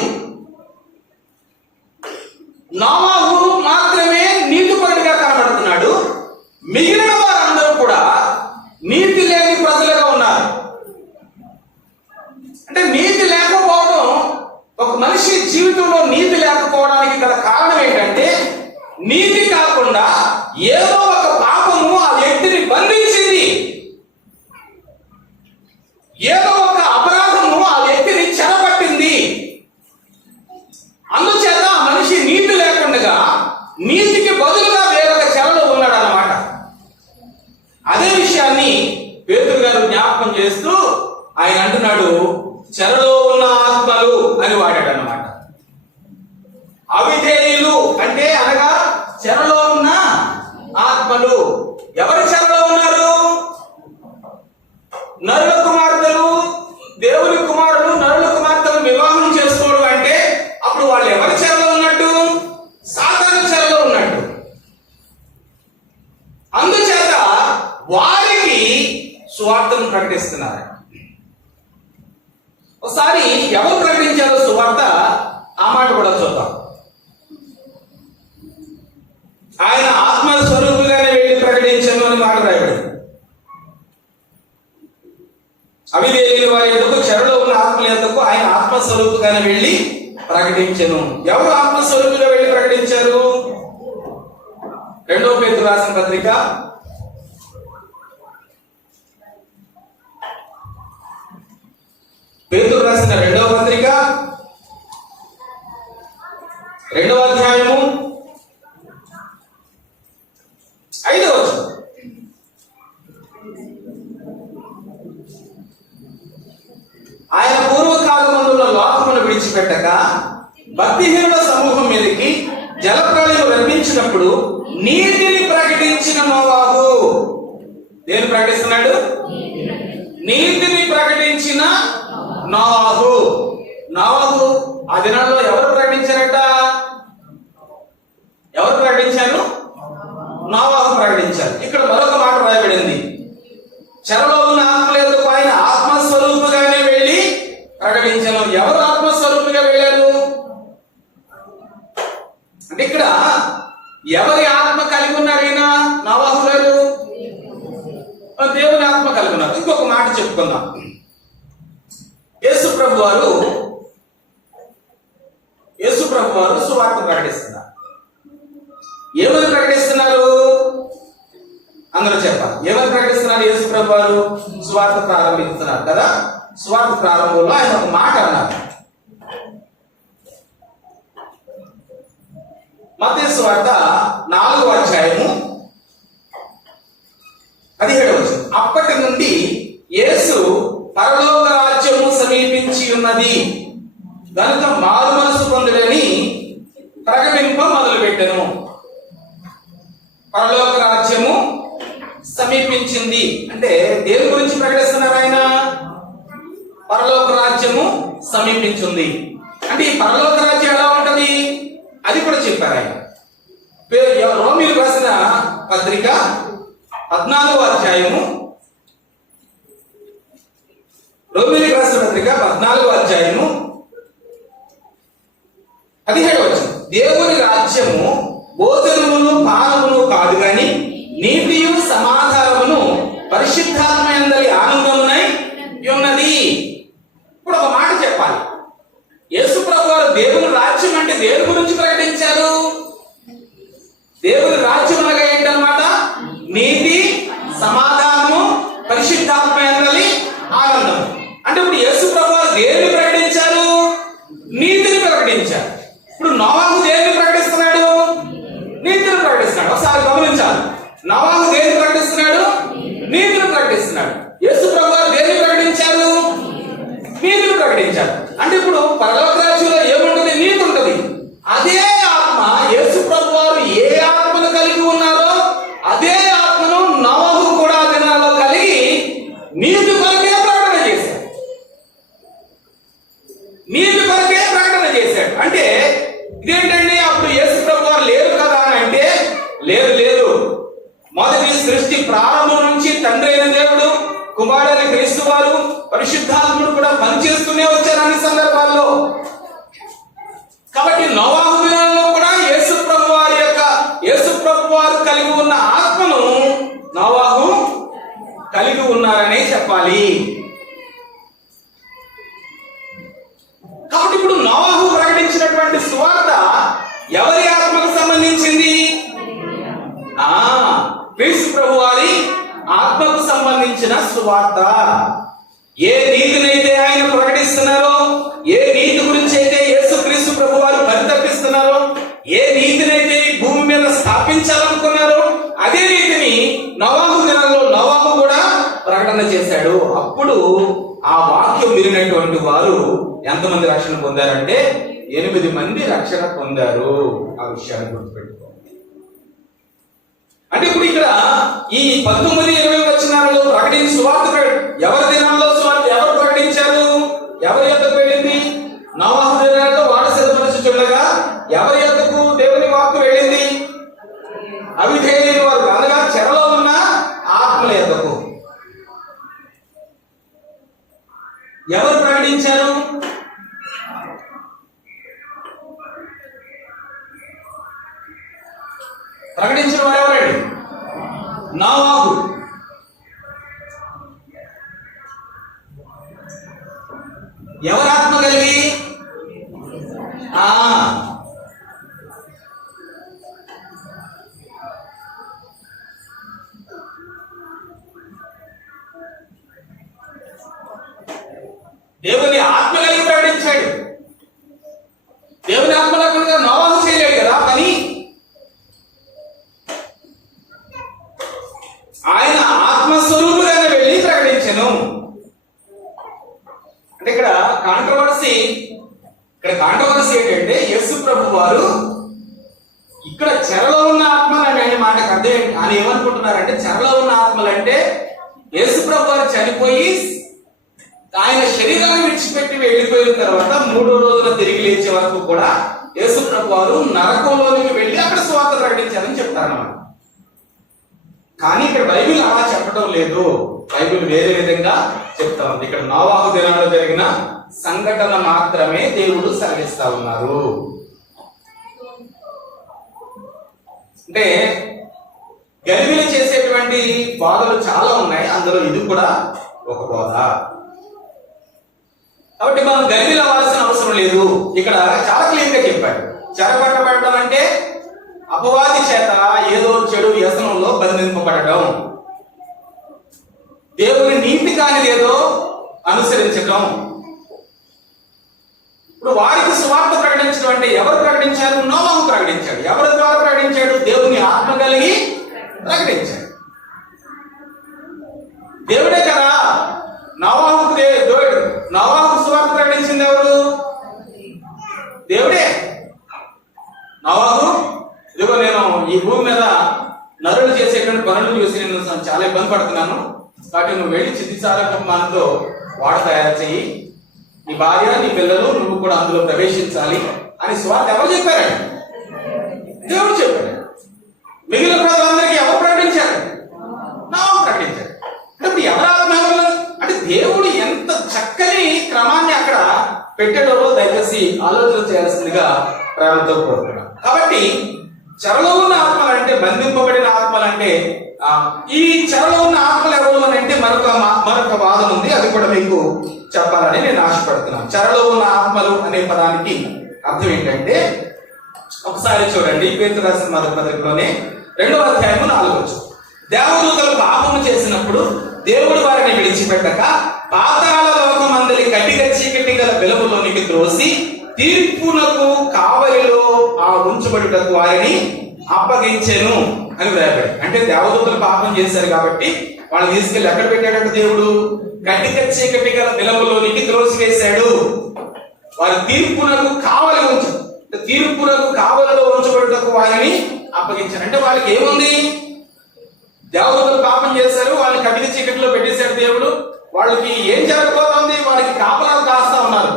నోవాహు మాత్రమే నీతిపరుడిగా కనబడుతున్నాడు. మిగిలిన వారందరూ కూడా నీతి లేని ప్రజలుగా ఉన్నారు. అంటే నీతి లేకపోవడం, ఒక మనిషి జీవితంలో నీతి లేకపోవడానికి గల కారణం ఏంటంటే నీతి కాకుండా ఏదో ఒక పాపము ఆ వ్యక్తిని బంధించింది. ఏదో ఒక అపరాధము ఆ వ్యక్తిని చెరపట్టింది. అందుచేత ఆ మనిషి నీతి లేకుండా నీతికి బదులుగా వేరొక చెరలో ఉన్నాడు అన్నమాట. అదే విషయాన్ని పేతురు గారు జ్ఞాపకం చేస్తూ ఆయన అంటున్నాడు, చెరలో ఉన్న ఆత్మలు అని వాడాడు అన్నమాట. అవిధేయులు అంటే అనగా చెరలో ఉన్న ఆత్మలు. ఎవరి చెరలో ఉన్నారు? నరుల కుమార్తెలు, దేవుని కుమారులు నరుల కుమార్తెలు వివాహం చేసుకోవడం అంటే అప్పుడు వాళ్ళు ఎవరి చెరలో ఉన్నట్టు? సాతాను చెరలో ఉన్నట్టు. అందుచేత వారికి సువార్తను ప్రకటిస్తున్నారు. ఒకసారి ఎవరు ప్రకటించారో సువార్త, ఆ మాట కూడా చూద్దాం. ఆయన ఆత్మస్వరూపుగానే వెళ్ళి ప్రకటించను అని మాట రాయబడింది. అవిధేయుల వారి ఎందుకు, చెరలో ఉన్న ఆత్మల ఎందుకు ఆయన ఆత్మస్వరూపుగానే వెళ్ళి ప్రకటించను. ఎవరు ఆత్మస్వరూపుగా వెళ్ళి ప్రకటించారు? 2వ పేతురు రాసిన పత్రిక 2వ పత్రిక 2వ అధ్యాయము 5వ వచనం. ఆయన పూర్వకాలమందున్న లోకమును విడిచిపెట్టక భక్తిహీనుల సమూహం మీదకి జలప్రళయం రప్పించినప్పుడు నీతిని ప్రకటించిన నోవాహు. దేని ప్రకటిస్తున్నాడు? నీతిని ప్రకటించిన నోవాహు. నోవాహు ఆ దినాల్లో ఎవరు ప్రకటించారట? ఎవరు ప్రకటించారు? నోవాహు ప్రకటించారు. ఇక్కడ మరొక మాట రాయబడింది, చెరలో ఉన్న ఆత్మల ఎందుకు ఆత్మ కలిగి ఉన్నారు. ఇంకొక మాట చెప్పుకుందాం. యేసు ప్రభు వారు సువార్త ప్రకటిస్తున్నారు. ఏమని ప్రకటిస్తున్నారు? అందరూ చెప్పాలి. ఏమని ప్రకటిస్తున్నారు? యేసు ప్రభు వారు సువార్త ప్రారంభిస్తున్నారు కదా. సువార్త ప్రారంభంలో ఆయన ఒక మాట అన్నారు. మత్తయి సువార్త 4వ అధ్యాయము 17వ వచనం. అప్పటి నుండి యేసు పరలోక రాజ్యము సమీపించి ఉన్నది కనుక మారు మనసు పొందుడని ప్రకటింప మొదలుపెట్టెను. పరలోక రాజ్యము సమీపించింది అంటే దేని గురించి ప్రకటిస్తున్నారు ఆయన? పరలోక రాజ్యము సమీపించింది అంటే ఈ పరలోక రాజ్యం ఎలా ఉంటది అది కూడా చెప్పారు ఆయన. రోమీయులకు రాసిన పత్రిక 14వ అధ్యాయము 17వ వచనం. దేవుని రాజ్యము భోజనమును పానమును కాదు గాని నీతియు సమాధానమును పరిశుద్ధాత్మయందలి ఆనందమునై ఉన్నది. ఇప్పుడు ఒక మాట చెప్పాలి. యేసు ప్రభు వారు దేవుని రాజ్యం అంటే దేని గురించి ప్రకటించారు? దేవుని రాజ్యం అనగా ఏంటన్నమాట? నీతి, సమాధానము, పరిశుద్ధాత్మయందలి ఆనందం. అంటే ఇప్పుడు యేసు ప్రభు వారు దేనిని ప్రకటించారు? నీతిని ప్రకటించారు. ఇప్పుడు నోవాహు దేనిని ప్రకటిస్తున్నాడు? నీతిని ప్రకటిస్తున్నాడు. ఒకసారి గమనించాలి. నోవాహు దేనిని ప్రకటిస్తున్నాడు? నీతిని ప్రకటిస్తున్నాడు. యేసు ప్రభు వారు దేనిని ప్రకటించారు? నీతిని ప్రకటించారు. అంటే ఇప్పుడు పరలోక రాజ్యంలో ఏముంటది? నీతి ఉంటది. అదే ఆత్మ యేసు ప్రభు వారు ఏ ఆత్మను కలిగి ఉన్నారో అదే ఆత్మను నోవాహు కూడా దినాల్లో కలిగి నీతి కొరకే ప్రకటన చేశాడు. నీతి కొరకే ప్రకటన చేశాడు. అంటే ఇదేంటండి? అప్పుడు యేసు ప్రభు వారు లేరు కదా అని అంటే లేదు. మొదటి సృష్టి ప్రారంభం నుంచి తండ్రి అయిన దేవుడు, కుమారుడైన క్రీస్తు వారు, పరిశుద్ధాత్ముడు కూడా పనిచేస్తూనే వచ్చారు అన్ని సందర్భాల్లో. కాబట్టి నోవాహు దినాల్లో కూడా యేసు ప్రభు వారు కలిగి ఉన్న ఆత్మను నోవాహు కలిగి ఉన్నారనే చెప్పాలి. కాబట్టి ఇప్పుడు నోవాహు ప్రకటించినటువంటి సువార్త ఎవరి ఆత్మకు సంబంధించింది? క్రీస్తు ప్రభు వారి ఆత్మకు సంబంధించిన సువార్త. ఏ నీతినైతే ఆయన ప్రకటిస్తున్నారో, ఏ నీతి గురించి అయితే యేసు క్రీస్తు ప్రభు వారు పరితపిస్తున్నారో, ఏ నీతినైతే ఈ భూమి మీద స్థాపించాలనుకున్నారో అదే నీతిని నోవాహు దినాల్లో నోవాహు కూడా ప్రకటన చేశాడు. అప్పుడు ఆ వాక్యం వినినటువంటి వారు ఎంతమంది రక్షణ పొందారంటే 8 మంది రక్షణ పొందారు. ఆ విషయాన్ని గుర్తుపెట్టుకో. అంటే ఇప్పుడు ఇక్కడ ఈ 19-20 వచనాలలో ప్రకటించిన సువార్త ఎవరి దినాల్లో సువార్త ఎవరు ప్రకటించారు? ఎవరి యొద్దకు వెళ్ళింది? నోవాహు దినాల్లో వాడు సిద్ధపరచుచుండగా ఎవరి యొద్దకు దేవుని వాక్కు వెళ్ళింది? అవిధేయులైన వారు అనగా చెరలో ఉన్న ఆత్మల యొద్దకు. ఎవరు ప్రకటించారు? ప్రకటించిన వారు ఎవరండి? నోవాహు. ఎవరు ఆత్మ కలిగి? దేవుని ఆత్మ కలిగి ప్రకటించాడు. దేవుని ఆత్మ లేకుండా నోవాహు చేయలేడు కదా పని. ఆయన ఆత్మస్వరూపుగానే వెళ్ళి ప్రకటించను. అంటే ఇక్కడ కాంట్రవర్సీ ఏంటంటే యేసు ప్రభు వారు ఇక్కడ చెరలో ఉన్న ఆత్మలు అనే మాటకు అర్థం అని ఏమనుకుంటున్నారంటే, చెరలో ఉన్న ఆత్మలు అంటే యేసు ప్రభు వారు చనిపోయి ఆయన శరీరాన్ని విడిచిపెట్టి వెళ్ళిపోయిన తర్వాత 3వ రోజున తిరిగి లేచే వరకు కూడా యేసు ప్రభు వారు నరకంలోనికి వెళ్ళి అక్కడ సువార్త ప్రకటించారని చెప్తారన్నమాట. కానీ ఇక్కడ బైబిల్ అలా చెప్పడం లేదు. బైబిల్ వేరే విధంగా చెప్తా ఉంది. ఇక్కడ నోవాహు దినాల్లో జరిగిన సంఘటన మాత్రమే దేవుడు సెలవిస్తా ఉన్నారు. అంటే గలిబిలి చేసేటువంటి బాధలు చాలా ఉన్నాయి, అందులో ఇది కూడా ఒక బాధ. కాబట్టి మనం గలిబిలి అవ్వాల్సిన అవసరం లేదు. ఇక్కడ చాలా క్లియర్ గా చెప్పాడు. చెరపట్టబడటం అంటే అపవాది చేత ఏదో చెడు వ్యసనంలో బంధింపబడటం, దేవుని నీతి కానిది ఏదో అనుసరించటం. ఇప్పుడు వారికి సువార్త ప్రకటించడం అంటే ఎవరు ప్రకటించారు? నోవాహు ప్రకటించాడు. ఎవరి ద్వారా ప్రకటించాడు? దేవుని ఆత్మ కలిగి ప్రకటించాడు. దేవుడే కదా. నోవాహుకు సువార్త ప్రకటించింది ఎవరు? దేవుడే. నోవాహు, ఇదిగో నేను ఈ భూమి మీద నరులు చేసేటువంటి పనులు చూసి నేను చాలా ఇబ్బంది పడుతున్నాను, కాబట్టి నువ్వు వెళ్ళి చితిసారకంతో వాడ తయారు చెయ్యి, నీ భార్య నీ పిల్లలు నువ్వు కూడా అందులో ప్రవేశించాలి అని సువార్త ఎవరు చెప్పారండి? దేవుడు చెప్పాడు. మిగిలిన ప్రజలందరికీ ఎవరు ప్రకటించారు? నోవాహు ప్రకటించారు. ఇప్పుడు ఎవరు ఆత్మ అంటే దేవుడు ఎంత చక్కని క్రమాన్ని అక్కడ పెట్టాడో దయచేసి ఆలోచన చేయాల్సిందిగా ప్రారంభంతో కోరుతున్నాను. కాబట్టి చెరలో ఉన్న ఆత్మలంటే, బంధింపబడిన ఆత్మలంటే, ఈ చెరలో ఉన్న ఆత్మలు ఎవరు అని అంటే మరొక వాదం ఉంది, అది కూడా మీకు చెప్పాలని నేను ఆశపడుతున్నాను. చెరలో ఉన్న ఆత్మలు అనే పదానికి అర్థం ఏంటంటే, ఒకసారి చూడండి, పేతురు రాసిన మొదటి పత్రికలోనే 2వ అధ్యాయము 4వ వచనం. దేవదూతలు పాపము చేసినప్పుడు దేవుడు వారిని విడిచిపెట్టక పాతాళ లోకమందలి కటిక చీకటి గల వెలుగులోనికి త్రోసి తీర్పునకు కావలిలో ఉంచబడుటకు వారిని అప్పగించెను అని వ్రాయబడి. అంటే దేవదూతలు పాపం చేశారు కాబట్టి వాళ్ళని తీసుకెళ్లి ఎక్కడ పెట్టాడంటే దేవుడు కటిక చీకటి గల వెలుగులోనికి త్రోసివేశాడు. వారి తీర్పునకు కావలిలో ఉంచబడుటకు వారిని అప్పగించారు. అంటే వాళ్ళకి ఏముంది? దేవదూతలు పాపం చేశారు, వాళ్ళని కటిక చీకటిలో పెట్టేశాడు దేవుడు. వాళ్ళకి ఏం జరగబోతోంది? వాళ్ళకి కాపలాలు కాస్తా ఉన్నారు.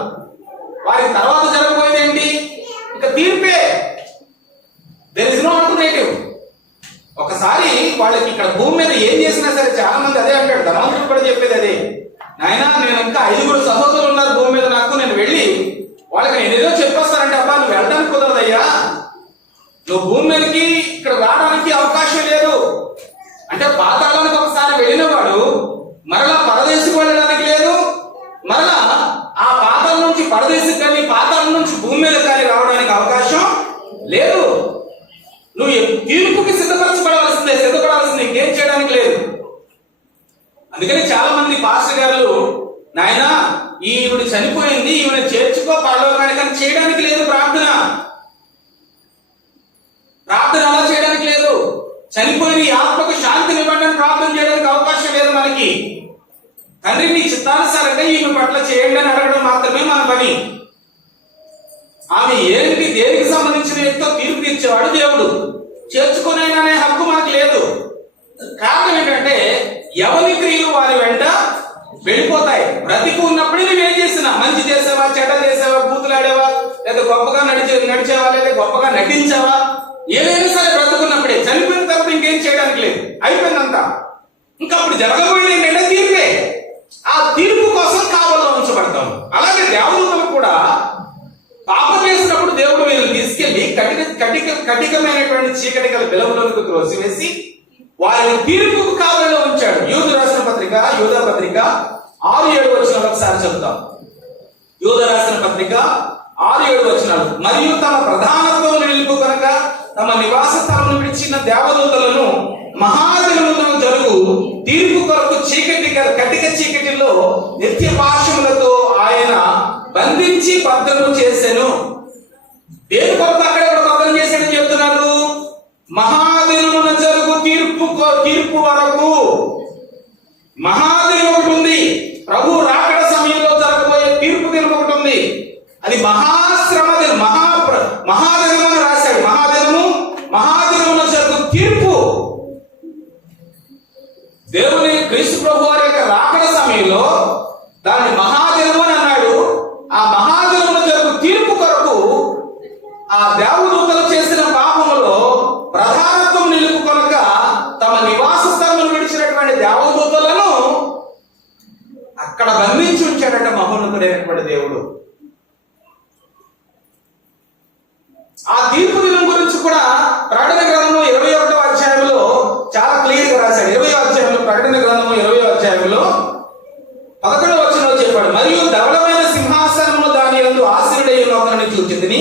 వారికి తర్వాత జరగబోయేది ఏంటి? ఇంకా తీర్పే. There is no alternative. ఒకసారి వాళ్ళకి ఇక్కడ భూమి మీద ఏం చేసినా సరే, చాలా మంది అదే అంటాడు, ధనవంతుడు కూడా చెప్పేది అదే, నాయనా నేను ఇంకా 5 సహోదరులు ఉన్నారు భూమి మీద, నాకు నేను వెళ్ళి వాళ్ళకి నేను ఏదో చెప్పేస్తానంటే, అబ్బా నువ్వు వెళ్ళడానికి కుదరదయ్యా, నువ్వు భూమి మీదకి ఇక్కడ రావడానికి అవకాశం లేదు అంటే, పాతాళానికి ఒకసారి వెళ్ళిన వాడు మరలా పరదేశకు వెళ్ళడానికి లేదు, మరలా ఆ పాతాళం నుంచి పరదేశకు కానీ పాతాళం నుంచి భూమి మీద కానీ రావడానికి అవకాశం లేదు. నువ్వు తీర్పుకి సిద్ధపడాల్సిందే, ఇంకేం చేయడానికి లేదు. అందుకని చాలా మంది పాస్టర్ గారు, నాయన ఈవిడ చనిపోయింది, ఈవిడ చేర్చుకో పరలోకానికి అని చేయడానికి లేదు. ప్రార్థన అలా చేయడానికి లేదు. చనిపోయిన ఈ ఆత్మకు శాంతినివ్వండి అని ప్రార్థన చేయడానికి అవకాశం లేదు మనకి. తండ్రి మీ చిత్తానుసారంగా ఈమె పట్ల చేయండి అని అడగడం మాత్రమే మన పని. ఆమె ఏంటి, దేనికి సంబంధించిన వ్యక్తితో తీర్పు తీర్చేవాడు దేవుడు. చేర్చుకునేననే హక్కు మనకు లేదు. కారణం ఏంటంటే ఎవరి క్రియలు వారి వెంట వెళ్ళిపోతాయి. బ్రతికి ఉన్నప్పుడు నువ్వేం చేసినా, మంచి చేసావా, చెడ్డ చేసావా, బూతులాడేవా, లేదా గొప్పగా నడిచావా, లేదా గొప్పగా నటించావా, ఏదైనా సరే బ్రతుకున్నప్పుడే. చనిపోయిన తర్వాత ఇంకేం చేయడానికి లేదు, అయిపోయిందంతా. ఇంకా అప్పుడు జరగబోయేది ఏంటంటే తీర్పే. ఆ తీర్పు కోసం కావల్లో ఉంచబడతాం. అలాగే దేవదూతలు కూడా పాపం చేసినప్పుడు దేవుడు వీళ్ళని తీసుకెళ్లి కటికమైనటువంటి చీకటి గల వెలుగులోకి త్రోసివేసి వారిని తీర్పుకు కావలిలో ఉంచాడు. యూదా రాసిన పత్రిక 6-7 వచనాలు ఒకసారి చెప్తాం. యూదా రాసిన పత్రిక 6-7 వచనాలు. మరియు తమ ప్రధానత్వం నిలుపు కనుక తమ నివాస స్థలం విడిచిన దేవదూతలను మహాదినములో జరుగు తీర్పు కొరకు కటిక చీకటిలో నిత్య పాశములతో ఆయన బంధించి భద్రము చేసెను. దేని కొరకు అక్కడ భద్రం చేశాడని చెప్తున్నారు? మహాదినమున జరుగు తీర్పు వరకు. మహాదినం ఒకటి ఉంది, ప్రభు రాకడ సమయంలో జరగబోయే తీర్పు దినం ఒకటి ఉంది. అది మహాశ్రమ దినం, మహాదినం అని రాశాడు. మహాదినమున జరుగు తీర్పు. దేవుని క్రీస్తు ప్రభు వారి యొక్క రాకడ సమయంలో దాన్ని మహాదినం అని అన్నాడు. ఆ మహాదినమున జరుగు తీర్పు కొరకు ఆ దేవదూతలు చేసిన పాపములో ప్రధానత్వం నిలుపుకొనక తమ నివాస స్థలం విడిచినటువంటి దేవదూతలను అక్కడ బంధించి ఉంచాడట మహోన్నతుడైనటువంటి దేవుడు. ఆ తీర్పు దినం గురించి కూడా ప్రకటన గ్రంథంలో 21వ అధ్యాయంలో చాలా 11వ వచనంలో చెప్పాడు, మరియు ధవళమైన సింహాసనము దాని యందు ఆసీనుడై ఉన్న ఒకరిని చూచితిని.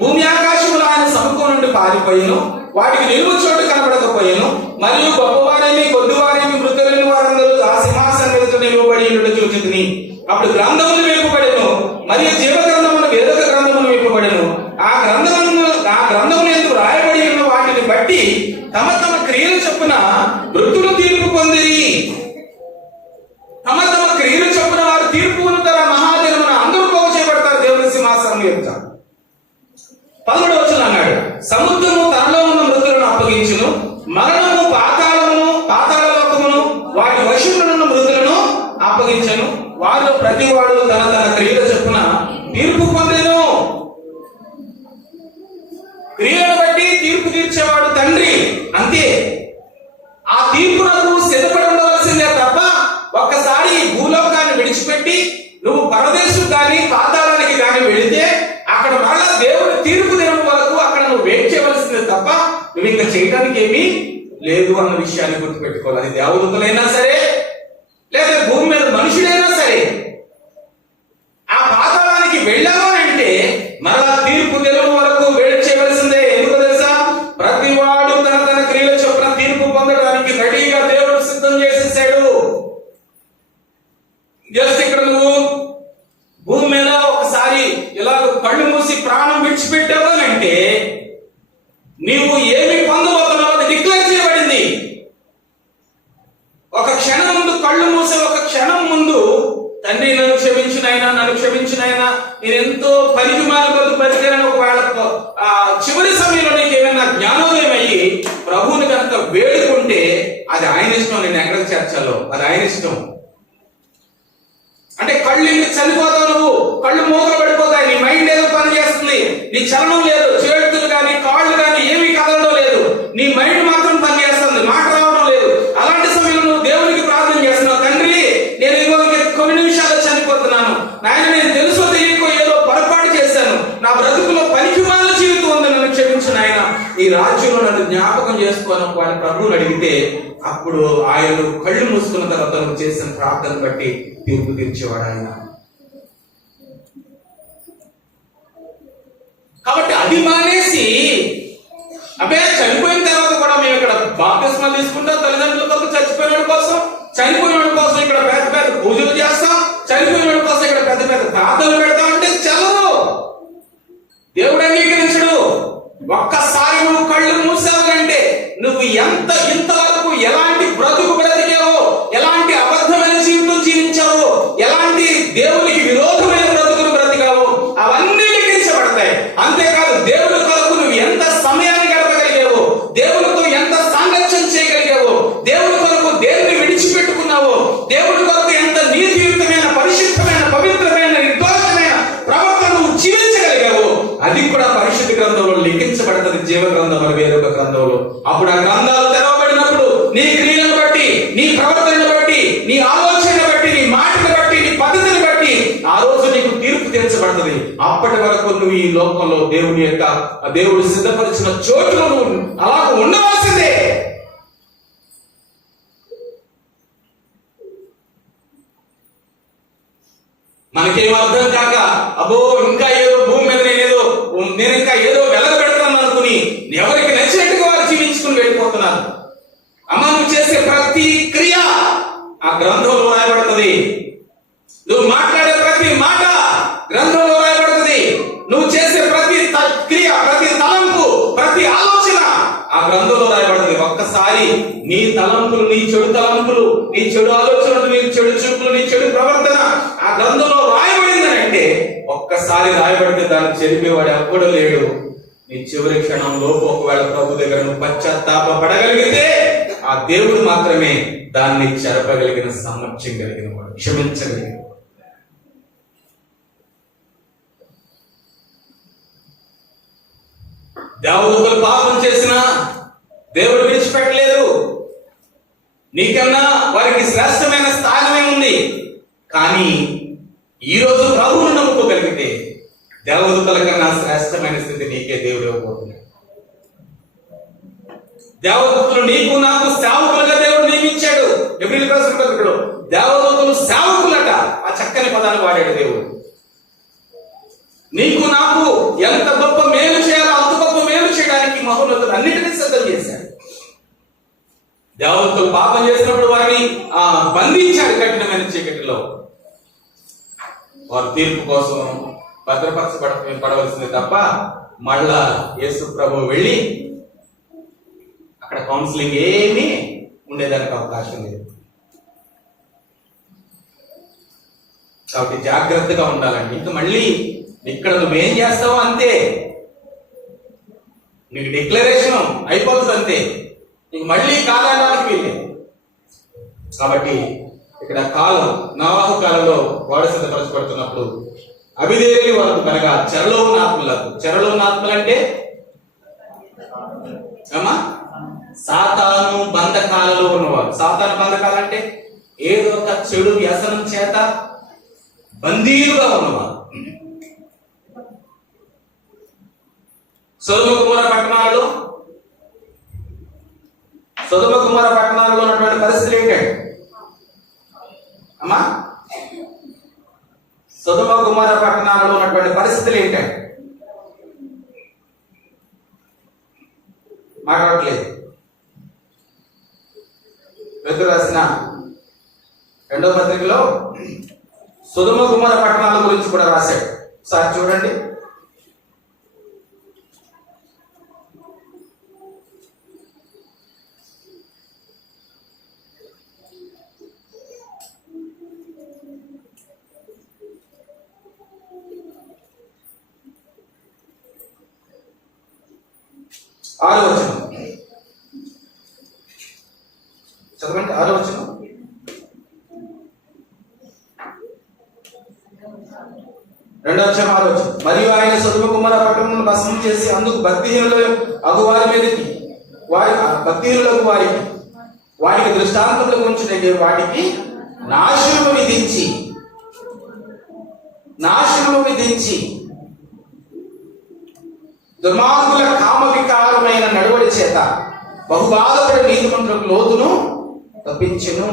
భూమి ఆకాశములు ఆయన సముఖం నుండి పారిపోయిను, వాటికి నిలువు చోటు కనబడకపోయాను. మరియు గొప్పవారేమి కొద్దివారేమి మృతులైన వారందరూ ఆ సింహాసనం ఎదుట నిలువబడి ఉండుట చూచితిని. అప్పుడు గ్రంథములు వేపబడెను, మరియు జీవ గ్రంథమును వేరొక గ్రంథమును వేపబడెను. ఆ గ్రంథములు ఎందుకు రాయబడి ఉన్న వాటిని బట్టి తమ తమ క్రియలు చొప్పున మృతులు తీర్పు పొందిరి. తమ తమ క్రియలు చొప్పున వారు తీర్పు పొందుతారు. మహాదినమున అందరూ పోగు చేయబడతారు దేవుని సింహాసనం ఎదుట. 11వ వచనం అన్నాడు, సముద్రము తనలో ఉన్న మృతులను అప్పగించును, మరణము పాతాళలోకమును వాటి వశమునున్న మృతులను అప్పగించను. వారిలో ప్రతివాడు తన తన క్రియల చొప్పున తీర్పు పొందెను. క్రియలను బట్టి తీర్పు తీర్చేవాడు తండ్రి, అంతే. ఆ తీర్పునకు సిద్ధపడి ఉండవలసిందే తప్ప ఒక్కసారి ఈ భూలోకాన్ని విడిచిపెట్టి నువ్వు పరదేశం కానీ పాతాళానికి కానీ వెళితే అక్కడ మరలా దేవుడి తీర్పు దినం వరకు అక్కడ నువ్వు వెయిట్ చేయవలసిందే తప్ప నువ్వు ఇంకా చేయడానికి ఏమీ లేదు అన్న విషయాన్ని గుర్తుపెట్టుకోవాలి. అది దేవదూతలైనా సరే, లేదా భూమి మీద మనుషుడైనా సరే, ఆ పాతాళానికి వెళ్ళాము అంటే మరలా తీర్పు దినం వరకు వెయిట్ చేయవలసిందే. ఎందుకు తెలుసా? ప్రతివాడు తన తన క్రియల చొప్పున తీర్పు పొందడానికి రెడీగా దేవుడు సిద్ధం చేసేసాడు. జస్ట్ ఇక్కడ నువ్వు భూమి మీద ఒకసారి ఇలా కళ్ళు మూసి ప్రాణం విడిచిపెట్టావు అని అంటే నీవు ఏమి పొందబోతున్నావు అది డిక్లేర్ చేయబడింది. ఒక క్షణం ముందు కళ్ళు మూసే ఒక క్షణం ముందు తండ్రి నన్ను క్షమించునైనా, నన్ను క్షమించునైనా, నేను ఎంతో పనికి మాలిపోతూ బతికానని ఒకవేళ చివరి సమయంలో నీకు ఏమైనా జ్ఞానోదయం అయ్యి ప్రభువుని కనుక వేడుకుంటే అది ఆయన ఇష్టం. నేను ఎక్కడికి చేర్చాలో అది ఆయన ఇష్టం. అంటే కళ్ళు చనిపోతావు, నువ్వు కళ్ళు మూతలు పడిపోతాయి, నీ మైండ్ ఏదో పని చేస్తుంది, నీ చలనం లేదు, చేతులు కానీ కాళ్ళు కానీ ఏమీ కదలడం లేదు, నీ మైండ్ మాత్రం పని చేస్తుంది, మాట రావడం లేదు. అలాంటి సమయంలో నువ్వు దేవునికి ప్రార్థన చేస్తున్నావు, తండ్రి నేను ఇంకొక కొన్ని నిమిషాలు చనిపోతున్నాను నాయన, నేను తెలుసో తెలియకో ఏదో పొరపాటు చేశాను, నా బ్రతుకులో పనికిమాలిన జీవితం ఉంది, నన్ను క్షమించు నాయన, ఈ రాజ్యంలో నన్ను జ్ఞాపకం చేసుకోను వాళ్ళ ప్రభువుని అడిగితే అప్పుడు ఆయన కళ్ళు మూసుకున్న తర్వాత నువ్వు చేసిన ప్రార్థన బట్టి తీర్పు తీర్చేవాడు ఆయన. కాబట్టి అది మానేసి అబ్బే చనిపోయిన తర్వాత కూడా మేము ఇక్కడ బాప్తిస్మా తీసుకుంటాం, తల్లిదండ్రుల కోసం చచ్చిపోయిన వాడి కోసం, చనిపోయిన వాడి కోసం ఇక్కడ పెద్ద పెద్ద పూజలు చేస్తాం, చనిపోయిన వాడి కోసం ఇక్కడ పెద్ద పెద్ద ప్రార్థనలు పెడతాం అంటే చదవదు, దేవుడు అంగీకరించడు. ఒక్కసారి నువ్వు కళ్ళు మూసావంటే నువ్వు ఇంతవరకు ఎలాంటి బ్రతుకు బ్రతికావో, ఎలాంటి అబద్ధమైన జీవితం జీవించావో, ఎలాంటి దేవునికి విరోధమైన బ్రతుకును బ్రతికావో అవన్నీ లెక్కించబడతాయి. అంతేకాదు దేవుడి కొరకు నువ్వు ఎంత సమయాన్ని గడపగలిగావో, దేవుడితో ఎంత సాంగత్యం చేయగలిగావో, దేవుడి కొరకు దేవుని విడిచిపెట్టుకున్నావో, దేవుడి కొరకు ఎంత నీతియుక్తమైన పరిశుద్ధమైన పవిత్రమైన నిర్దోషమైన ప్రవర్తన నువ్వు జీవించగలిగావో అది కూడా పరిశుద్ధ గ్రంథంలో లిఖించబడుతుంది, జీవ గ్రంథం వేరొక గ్రంథంలో. అప్పుడు ఆ గ్రంథాలు తెరవబడినప్పుడు నీ క్రియలను బట్టి, నీ ప్రవర్తనను బట్టి, నీ ఆలోచన బట్టి, నీ మాటను బట్టి, నీ పద్ధతిని బట్టి ఆ రోజు నీకు తీర్పు తీర్చబడుతుంది. అప్పటి వరకు నువ్వు ఈ లోకంలో దేవుడు సిద్ధపరిచిన చోటులో నువ్వు అలా ఉండవలసిందే. మనకేం అర్థం కాక అబ్బో ఇంకా ఏదో భూమి మీద నేను ఇంకా ఏదో వెలగబెడతాను అనుకుని ఎవరికి నచ్చినట్టుగా వారు జీవించుకుని వెళ్ళిపోతున్నారు. అమ్మ నువ్వు చేసే ప్రతి క్రియ ఆ గ్రంథంలో రాయబడుతుంది, నువ్వు మాట్లాడే ప్రతి మాట గ్రంథంలో రాయబడుతుంది, నువ్వు చేసే ప్రతి క్రియ, ప్రతి తలంపు, ప్రతి ఆలోచన ఆ గ్రంథంలో రాయబడుతుంది. ఒక్కసారి నీ తలంపులు, నీ చెడు తలంపులు, నీ చెడు ఆలోచనలు, నీ చెడు చూపులు, నీ చెడు ప్రవర్తన ఆ గ్రంథంలో రాయబడిందని అంటే ఒక్కసారి రాయబడితే దాన్ని చెరిపేవాడు ఎప్పుడూ లేడు. నీ చివరి క్షణంలోపు ఒకవేళ ప్రభు దగ్గర నువ్వు పశ్చాత్తాప పడగలిగితే ఆ దేవుడు మాత్రమే దాన్ని చెరపగలిగిన సామర్థ్యం కలిగిన వాడు, క్షమించగలిగిన. దేవదూతలు పాపం చేసినా దేవుడు విడిచిపెట్టలేదు. నీకన్నా వారికి శ్రేష్టమైన స్థానమే ఉంది. కానీ ఈ రోజు ప్రభువును నమ్ముకోగలిగితే దేవదూతల కన్నా శ్రేష్టమైన స్థితి నీకే దేవుడు ఇవ్వబోతున్నాడు. దేవదూతలు నీకు నాకు సేవకులుగా దేవుడు నియమించాడు. ఎబ్రిల్ రాసిన పత్రికలో దేవదూతలు సేవకులట. ఆ చక్కని పదాలు వాడాడు దేవుడు. నీకు నాకు ఎంత గొప్ప మేలు చేయాలో అంత గొప్ప మేలు చేయడానికి మహోన్నతులు అన్నిటినీ సిద్ధం చేశాడు. దేవదూతలు పాపం చేసినప్పుడు వారిని బంధించాడు కఠినమైన చీకటిలో. వారు తీర్పు కోసం భద్రపరచబడవలసింది తప్ప మళ్ళా యేసు ప్రభు వెళ్ళి అక్కడ కౌన్సిలింగ్ ఏమీ ఉండేదానికి అవకాశం లేదు. కాబట్టి జాగ్రత్తగా ఉండాలండి. ఇంకా మళ్ళీ ఇక్కడ నువ్వేం చేస్తావో అంతే, నీకు డిక్లరేషన్ అయిపోతుంది అంతే, నీకు మళ్ళీ కాలానికి వీళ్ళే. కాబట్టి ఇక్కడ కాలం నోవాహు కాలంలో వాడు సిద్ధపరచబడుతున్నప్పుడు అవిధేయులు వరకు కనుక చెరలో ఉన్న ఆత్మలకు, చెరలో ఉన్న ఆత్మలు అంటే సాతాను బంధకాలలో ఉన్నవారు. సాతాను బంధకాలు అంటే ఏదో ఒక చెడు వ్యసనం చేత బందీలుగా ఉన్నవారు. సొదొమ గొమొర్రా పట్టణాలలో ఉన్నటువంటి పరిస్థితులు ఏంటంటే అమ్మా, సొదొమ గొమొర్రా పట్టణాలలో ఉన్నటువంటి పరిస్థితులు ఏంటంటే మాట్లాడట్లేదు. పేతురు రాసిన 2వ పత్రికలో సొదొమ గొమొర్రా పట్టణాల గురించి కూడా రాశాడు. ఒకసారి చూడండి. ఆరో వచనం చదవండి. 6వ వచనం. మరియు ఆయన సొదొమ గొమొర్రా పట్టణమును భస్మం చేసి అందుకు భక్తిహీనుల అగువారి మీదకి భక్తిహీనులకు వారికి దృష్టాంతముల గురించి వాటికి నాశనము విధించి దుర్మార్గుల కామ వికారమైన నడువడి చేత బహుబాధపడే నీతిమంతులకు లోతును తప్పించెను.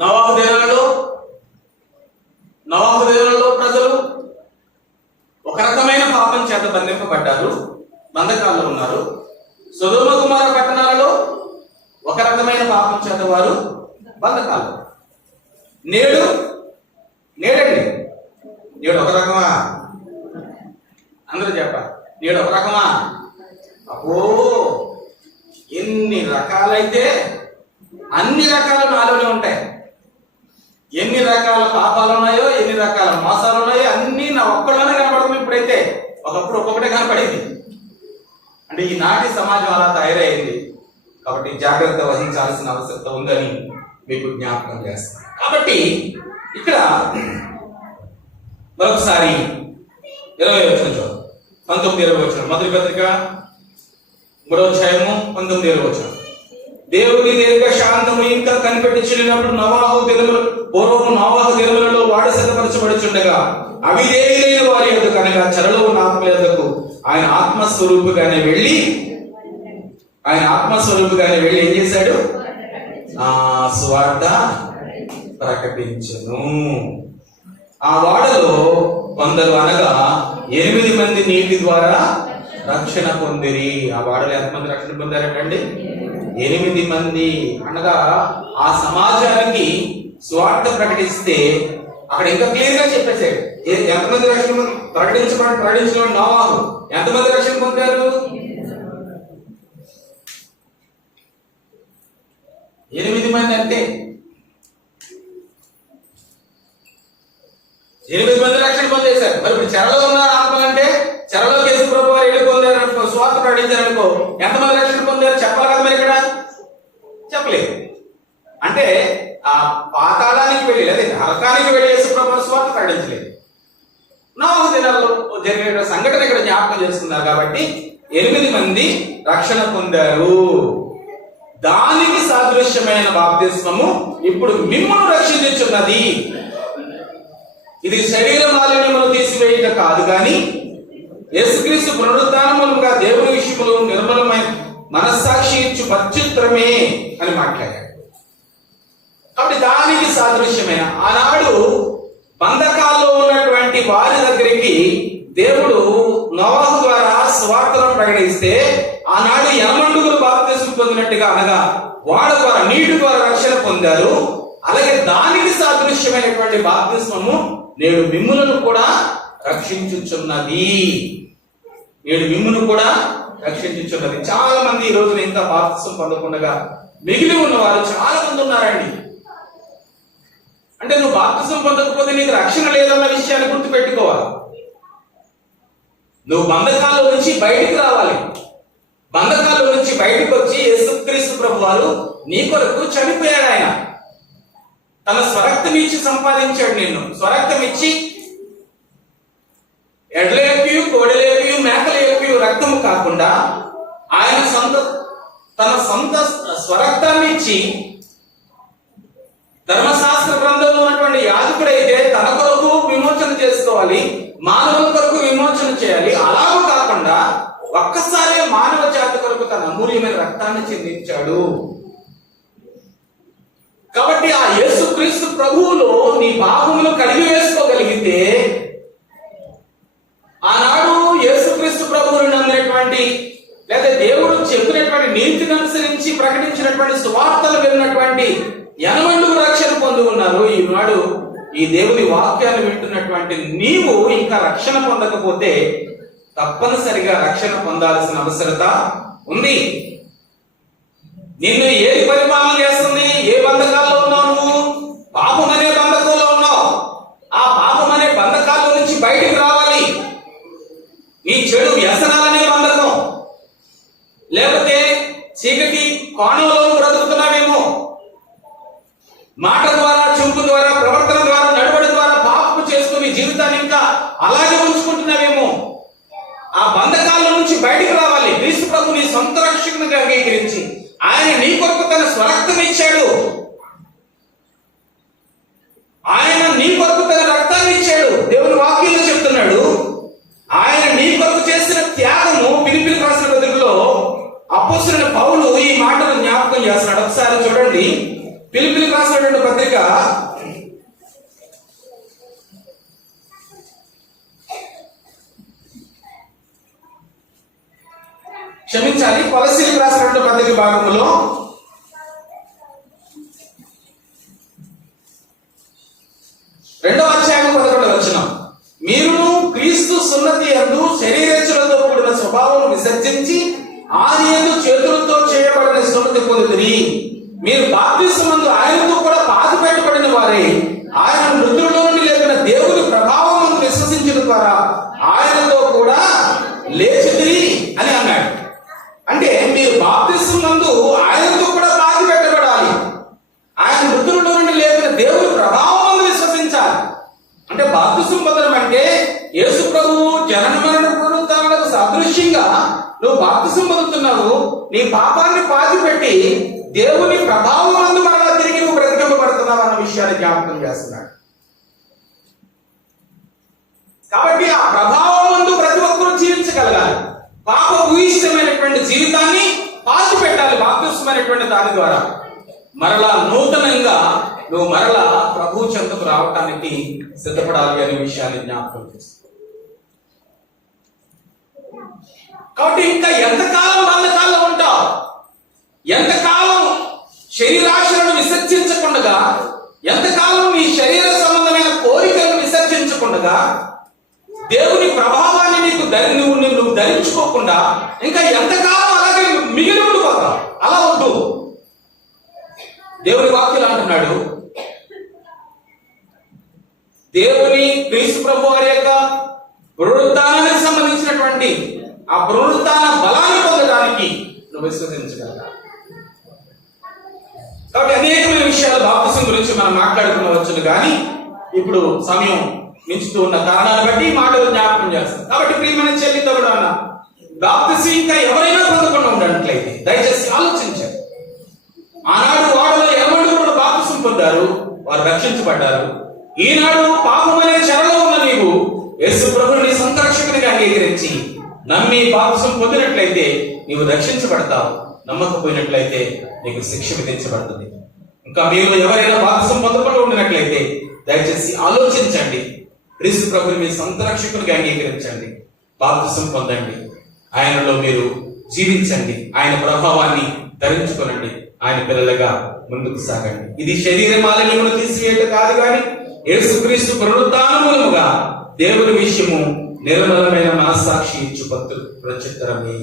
నోవాహు దినాలలో ప్రజలు ఒక రకమైన పాపం చేత బంధింపబడ్డారు, బంధకాల్లో ఉన్నారు. సొదొమ గొమొర్రా పట్టణాలలో ఒక రకమైన పాపం చేత వారు బంధకాలు. నేడండి ఒక రకమా? అందరూ చెప్పాలి. నేడు ఒక రకమా? అబ్బో, ఎన్ని రకాలైతే అన్ని రకాలు నాలోనే ఉంటాయి. ఎన్ని రకాల పాపాలు ఉన్నాయో, ఎన్ని రకాల మోసాలు ఉన్నాయో అన్ని నా ఒక్కడలోనే కనపడుతుంది. ఇప్పుడైతే ఒకప్పుడు ఒక్కొక్కటే కనపడింది. అంటే ఈనాటి సమాజం అలా తయారైంది. కాబట్టి జాగ్రత్త వహించాల్సిన అవసరత ఉందని మీకు జ్ఞాపకం చేస్తాను. కాబట్టి ఇక్కడ మరొకసారి 20వ వచనం చూడండి. 19వ వచనం, మొదటి పత్రిక 3వ అధ్యాయము 19వ వచనం. దేవుని దీర్ఘ శాంతము ఇంకా కనిపెట్టించినప్పుడు పూర్వము నోవాహు దినములలో వాడు సిద్ధపరచబడుచుండగా అవిధేయులైన వారి యొద్ద కనుక చెరలో ఉన్న ఆత్మ యొద్దకు ఆయన ఆత్మస్వరూపుగానే వెళ్ళి ఏం చేశాడు? సువార్త ప్రకటించును. ఆ వాడలో కొందరు అనగా 8 మంది నీటి ద్వారా రక్షణ పొందిరి. ఆ వాడలో ఎంతమంది రక్షణ పొందారంటండి? 8 మంది. అనగా ఆ సమాజానికి సువార్త ప్రకటిస్తే అక్కడ ఇంకా క్లియర్ గా చెప్పేశాడు ఎంతమంది రక్షణ ప్రకటించిన నోవాహు ఎంతమంది రక్షణ పొందారు? 8 మంది. అంటే 8 మంది రక్షణ పొందేశారు. మరి ఇప్పుడు చెరలో ఉన్నారు ఆత్మలంటే చెరలోకి యేసు ప్రభు వారు వెళ్ళి పొందారనుకో, స్వార్థ ప్రకటించారనుకో, ఎంతమంది రక్షణ పొందారు చెప్పాలి కదా. మరి ఇక్కడ చెప్పలేదు. అంటే ఆ పాతాళానికి వెళ్ళి లేదా నరకానికి వెళ్ళి యేసు ప్రభు స్వార్థ ప్రకటించలేదు. నోవాహు దినాల్లో జరిగిన సంఘటన ఇక్కడ జ్ఞాపకం చేస్తున్నారు. కాబట్టి 8 మంది రక్షణ పొందారు. దానికి సాదృశ్యమైన బాప్తిస్మము ఇప్పుడు మిమ్మల్ని రక్షించున్నది. ఇది శరీర మాలిన్యమును తీసివేయుట కాదు కానీ యేసుక్రీస్తు పునరుద్ధానం మూలముగా దేవుని విషయములో నిర్మలమైన మనస్సాక్షి ఇచ్చు ప్రత్యుత్తరమే అని మాట్లాడాడు. కాబట్టి దానికి సాదృశ్యమైన ఆనాడు బంధకాల్లో ఉన్నటువంటి వారి దగ్గరికి దేవుడు నోవహు ద్వారా సువార్తలను ప్రకటిస్తే ఆనాడు యనమండుగురు బాప్తిస్మం పొందినట్టుగా, అనగా వాడు ద్వారా నీటి ద్వారా రక్షణ పొందారు. అలాగే దానికి సాదృశ్యమైనటువంటి బాప్తిస్మము నేడు మిమ్ములను కూడా రక్షించుచున్నది. నేడు మిమ్మును కూడా రక్షించుచున్నది. చాలా మంది ఈ రోజున ఇంకా బాప్తిస్మం పొందకుండా మిగిలి ఉన్నవారు చాలా మంది ఉన్నారండి. అంటే నువ్వు బాప్తిస్మం పొందకపోతే నీకు రక్షణ లేదన్న విషయాన్ని గుర్తుపెట్టుకోవాలి. నువ్వు బంధకాల నుంచి బయటికి రావాలి. బంధకాల నుంచి బయటకు వచ్చి యేసుక్రీస్తు ప్రభు వారు నీ కొరకు చనిపోయాడు. ఆయన తన స్వరక్తం ఇచ్చి సంపాదించాడు నిన్ను. స్వరక్తం ఇచ్చి ఎడ్లయు కోడెలయు మేకలయు రక్తము కాకుండా ఆయన తన సొంత స్వరక్తాన్ని ఇచ్చి ధర్మశాస్త్ర గ్రంథంలో ఉన్నటువంటి యాజకుడైతే తన కొరకు విమోచన చేసుకోవాలి, మానవుల కొరకు విమోచన చేయాలి. అలాగూ కాకుండా ఒక్కసారి మానవ జాతి కొరకు తన అమూల్యమైన రక్తాన్ని చెందించాడు. కాబట్టి ఆ యేసుక్రీస్తు ప్రభువులో నీ పాపములు కడిగి వేసుకోగలిగితే, ఆనాడు యేసుక్రీస్తు ప్రభువును నమ్మినటువంటి లేదా దేవుడు చెప్పినటువంటి నీతిని అనుసరించి ప్రకటించినటువంటి సువార్తలు విన్నటువంటి యనమండుగురు రక్షణ పొంది ఉన్నారు. ఈనాడు ఈ దేవుని వాక్యాన్ని వింటున్నటువంటి నీవు ఇంకా రక్షణ పొందకపోతే తప్పనిసరిగా రక్షణ పొందాల్సిన అవసరత ఉంది. నిన్ను ఏది పరిపాలన చేస్తుంది? ఏ బంధకాల్లో ఉన్నావు? నువ్వు పాపం అనే బంధకంలో ఉన్నావు. ఆ పాపం అనే బంధకాల నుంచి బయటికి రావాలి. నీ చెడు వ్యసనాలనే బంధకం, లేకపోతే చీకటి కోణంలో బ్రతుకుతున్నావేమో, మాట ద్వారా, చూపు ద్వారా, ప్రవర్తన ద్వారా, నడవడి ద్వారా పాపం చేసుకుని జీవితాన్ని ఇంకా అలాగే ఉంచుకుంటున్నావేమో. ఆ బంధకాల నుంచి బయటికి రావాలి. క్రీస్తు ప్రభు నీ సొంత రక్షకునిగా అంగీకరించి ఆయన నీ కొరకు తన స్వరక్తం ఇచ్చాడు. ఆయన నీ కొరకు తన రక్తాన్ని ఇచ్చాడు. దేవుని వాక్యంలో చెప్తున్నాడు. ఆయన నీ కొరకు చేసిన త్యాగము ఫిలిప్పీయులకు రాసిన పత్రికలో అపోస్తలుడైన పౌలు ఈ మాటలు జ్ఞాపకం చేస్తున్నాడు. ఒకసారి చూడండి, ఫిలిప్పీయులకు రాసినటువంటి పత్రిక 2వ రాసినటువంటి భాగంలో 2వ అధ్యాయం 11వ వచనం, మీరును క్రీస్తు సున్నతి యందు శరీరేచ్ఛలతో కూడిన స్వభావం విసర్జించి ఆయన యందు చేతులతో చేయబడిన సున్నతి పొందితిరి. మీరు బాప్తిస్మమందు ఆయనతో కూడా పాతిపెట్టబడిన వారే ఆయన మృతుల్లో నుండి లేపిన దేవుని ప్రభావం విశ్వసించిన ద్వారా ఆయనతో కూడా లేచితిరి అని అన్నాడు. అంటే మీరు బాప్తిస్మమందు ఆయనతో కూడా పాతిపెట్టబడాలి. ఆయన మృతుల్లో నుండి లేపిన దేవుని ప్రభావం విశ్వసించాలి. అంటే బాప్తిస్మం పొందడం అంటే యేసు ప్రభువు జనన మరణ పునరుత్థానాలకు సాదృశ్యంగా నువ్వు బాప్తిస్మం పొందుతున్నావు. నీ పాపాన్ని పాతిపెట్టి దేవుని ప్రభావం అందు మరలా తిరిగి నువ్వు బ్రతికింపబడుతున్నావు అన్న విషయాన్ని జ్ఞాపకం చేస్తున్నాడు. కాబట్టి ఆ ప్రభావం అందు ప్రతి ఒక్కరూ జీవించగలగాలి. పాప భూయిష్టమైనటువంటి జీవితాన్ని పాతిపెట్టాలి బాప్తిస్మమైనటువంటి దాని ద్వారా. మరలా నూతనంగా నువ్వు మరలా ప్రభు చెంతకు రావటానికి సిద్ధపడాలి అనే విషయాన్ని జ్ఞాపకం చేస్తాను. కాబట్టి ఇంకా ఎంతకాలం బంధకాల్లో ఉంటావు? ఎంతకాలం శరీరాశలను విసర్జించకుండా, ఎంతకాలం నీ శరీర సంబంధమైన కోరికలను విసర్జించకుండా, దేవుని ప్రభావాన్ని నువ్వు ధరించుకోకుండా ఇంకా ఎంతకాలం అలాగే మిగిలి ఉండిపోతావు? అలా వద్దు. దేవుని వాక్యం అంటున్నాడు, దేవుని క్రీస్తు ప్రభు వారి యొక్క పునరుత్థానానికి సంబంధించినటువంటి ఆ పునరుత్థాన బలాన్ని పొందడానికి నువ్వు విశ్వసించగలగాలి. కాబట్టి అనేకమైన విషయాలు బాప్తిసం గురించి మనం మాట్లాడుకునవచ్చును, కానీ ఇప్పుడు సమయం మించుతూ ఉన్న కారణాన్ని బట్టి ఈ మాటలు జ్ఞాపకం చేస్తాం. కాబట్టి ప్రియమైన చెల్లి తమ్ముడు అన్న, బాప్తిసం ఇంకా ఎవరైనా పొందకుండా ఉండట్లయితే దయచేసి ఆలోచించారు. ఆనాడు వాడలో 80 బాప్తిసం పొందారు, వారు రక్షించబడ్డారు. ఈనాడు పాపమనే చెరలో ఉన్న నీవు యేసు ప్రభువుని నీ సొంత రక్షకునిగా అంగీకరించి నమ్మి బాప్తిసం పొందినట్లయితే నీవు రక్షించబడతావు. నమ్మకపోయినట్లయితే నీకు శిక్ష విధించబడుతుంది. ఇంకా మీరు ఎవరైనా బాప్తిసం పొందకుండా ఉండినట్లయితే దయచేసి ఆలోచించండి. క్రీస్తు ప్రభుని మీ సొంత రక్షకునిగా అంగీకరించండి, బాప్తిసం పొందండి, ఆయనలో మీరు జీవించండి, ఆయన ప్రభావాన్ని ధరించుకోనండి, ఆయన పిల్లలుగా ముందుకు సాగండి. ఇది శరీర మాలిన్యమును తీసివేయట కాదు కానీ యేసుక్రీస్తు పునరుత్థానం మూలముగా దేవుని విషయము నిర్మలమైన మనస్సాక్షి ఇచ్చు ప్రత్యుత్తరమే.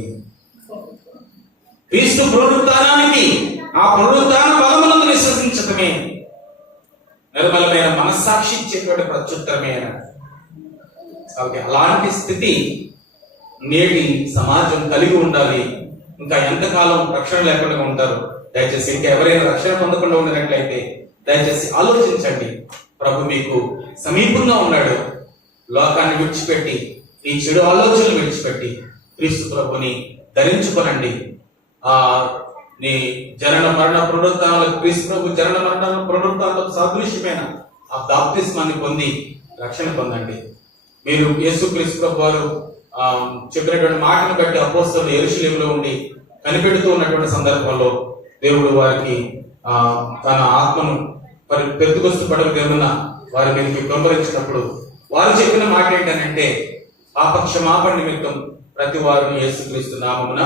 క్రీస్తు పునరుత్థానానికి ఆ పునరుత్థాన బలమునందు విశ్వసించటమే నిర్మలమైన మనస్సాక్షి ఇచ్చేటువంటి ప్రత్యుత్తరమే అన్నాడు. కాబట్టి అలాంటి స్థితి నేటి సమాజం కలిగి ఉండాలి. ఇంకా ఎంతకాలం రక్షణ లేకుండా ఉంటారు? దయచేసి ఇంకా ఎవరైనా రక్షణ పొందకుండా ఉండినట్లయితే దయచేసి ఆలోచించండి. ప్రభు మీకు సమీపంగా ఉన్నాడు. లోకాన్ని విడిచిపెట్టి, ఈ చెడు ఆలోచనలు విడిచిపెట్టి క్రీస్తు ప్రభుని ధరించుకోనండి. నీ జనన మరణ పునరుత్థానాలకు, క్రీస్తు ప్రభు జనన మరణ పునరుత్థానాలకు సాదృశ్యమైన ఆ బాప్తిస్మాన్ని పొంది రక్షణ పొందండి. మీరు యేసుక్రీస్తు ప్రభు వారు చెప్పినటువంటి మాటను బట్టి అపోస్తలులు యెరూషలేములో ఉండి కనిపెడుతూ ఉన్నటువంటి సందర్భంలో దేవుడు వారికి తన ఆత్మను పెద్దకొస్తు పడవ దేవున వారి మీదకి వెంబరించినప్పుడు వారు చెప్పిన మాట ఏంటంటే, పాప క్షమాపణ నిమిత్తం ప్రతి వారు యేసుక్రీస్తు నామమున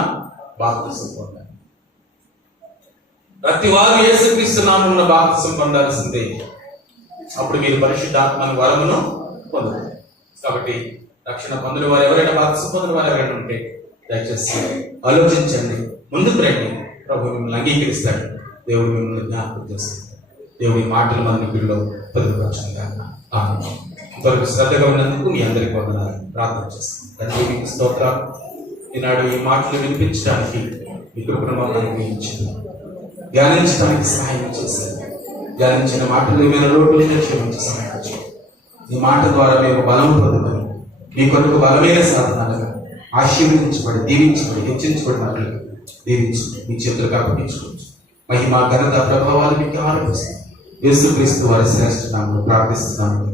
బాప్తిసం పొందాలి. ప్రతి వారు యేసుక్రీస్తు నామమున బాప్తిసం పొందాల్సిందే. అప్పుడు మీరు పరిశుద్ధాత్మను వరమును పొందాలి. కాబట్టి రక్షణ పొందిన వారు ఎవరైనా, బాప్తిసం పొందిన వారు ఎవరైనా ఉంటే దయచేసి ఆలోచించండి, ముందుకు రండి. ప్రభు మిమ్మల్ని అంగీకరిస్తాడు, దేవుడు మిమ్మల్ని జ్ఞాపకం చేస్తాడు. దేవుడి మాటలు మన నిపుణుల్లో పొందుపరచంగా. ఇంకొక శ్రద్ధగా ఉన్నందుకు మీ అందరికీ వందనాలు. ప్రార్థన చేస్తాం. తండ్రి మీకు స్తోత్రం. ఈనాడు ఈ మాటలు వినిపించడానికి మీ కృపను మాకు అనుగ్రహించింది. ధ్యానించడానికి సహాయం చేశారు. ధ్యానించిన మాటలు ఏమైనా లోటులు క్షమించి సహాయం చేయండి. ఈ మాట ద్వారా మేము బలం పొందుకొని మీ కొరకు బలమైన సాధనాలుగా ఆశీర్వదించబడి, దీవించబడి, హెచ్చించబడినట్లు దీవించి మీ చేతులకు అప్పగించుకోవచ్చు. మహిమ, ఘనత, ప్రభావాలు మీకు ఆరోపిస్తాం. యేసుక్రీస్తు వారి శ్రేష్ఠ నామములో ప్రార్థిస్తున్నాము.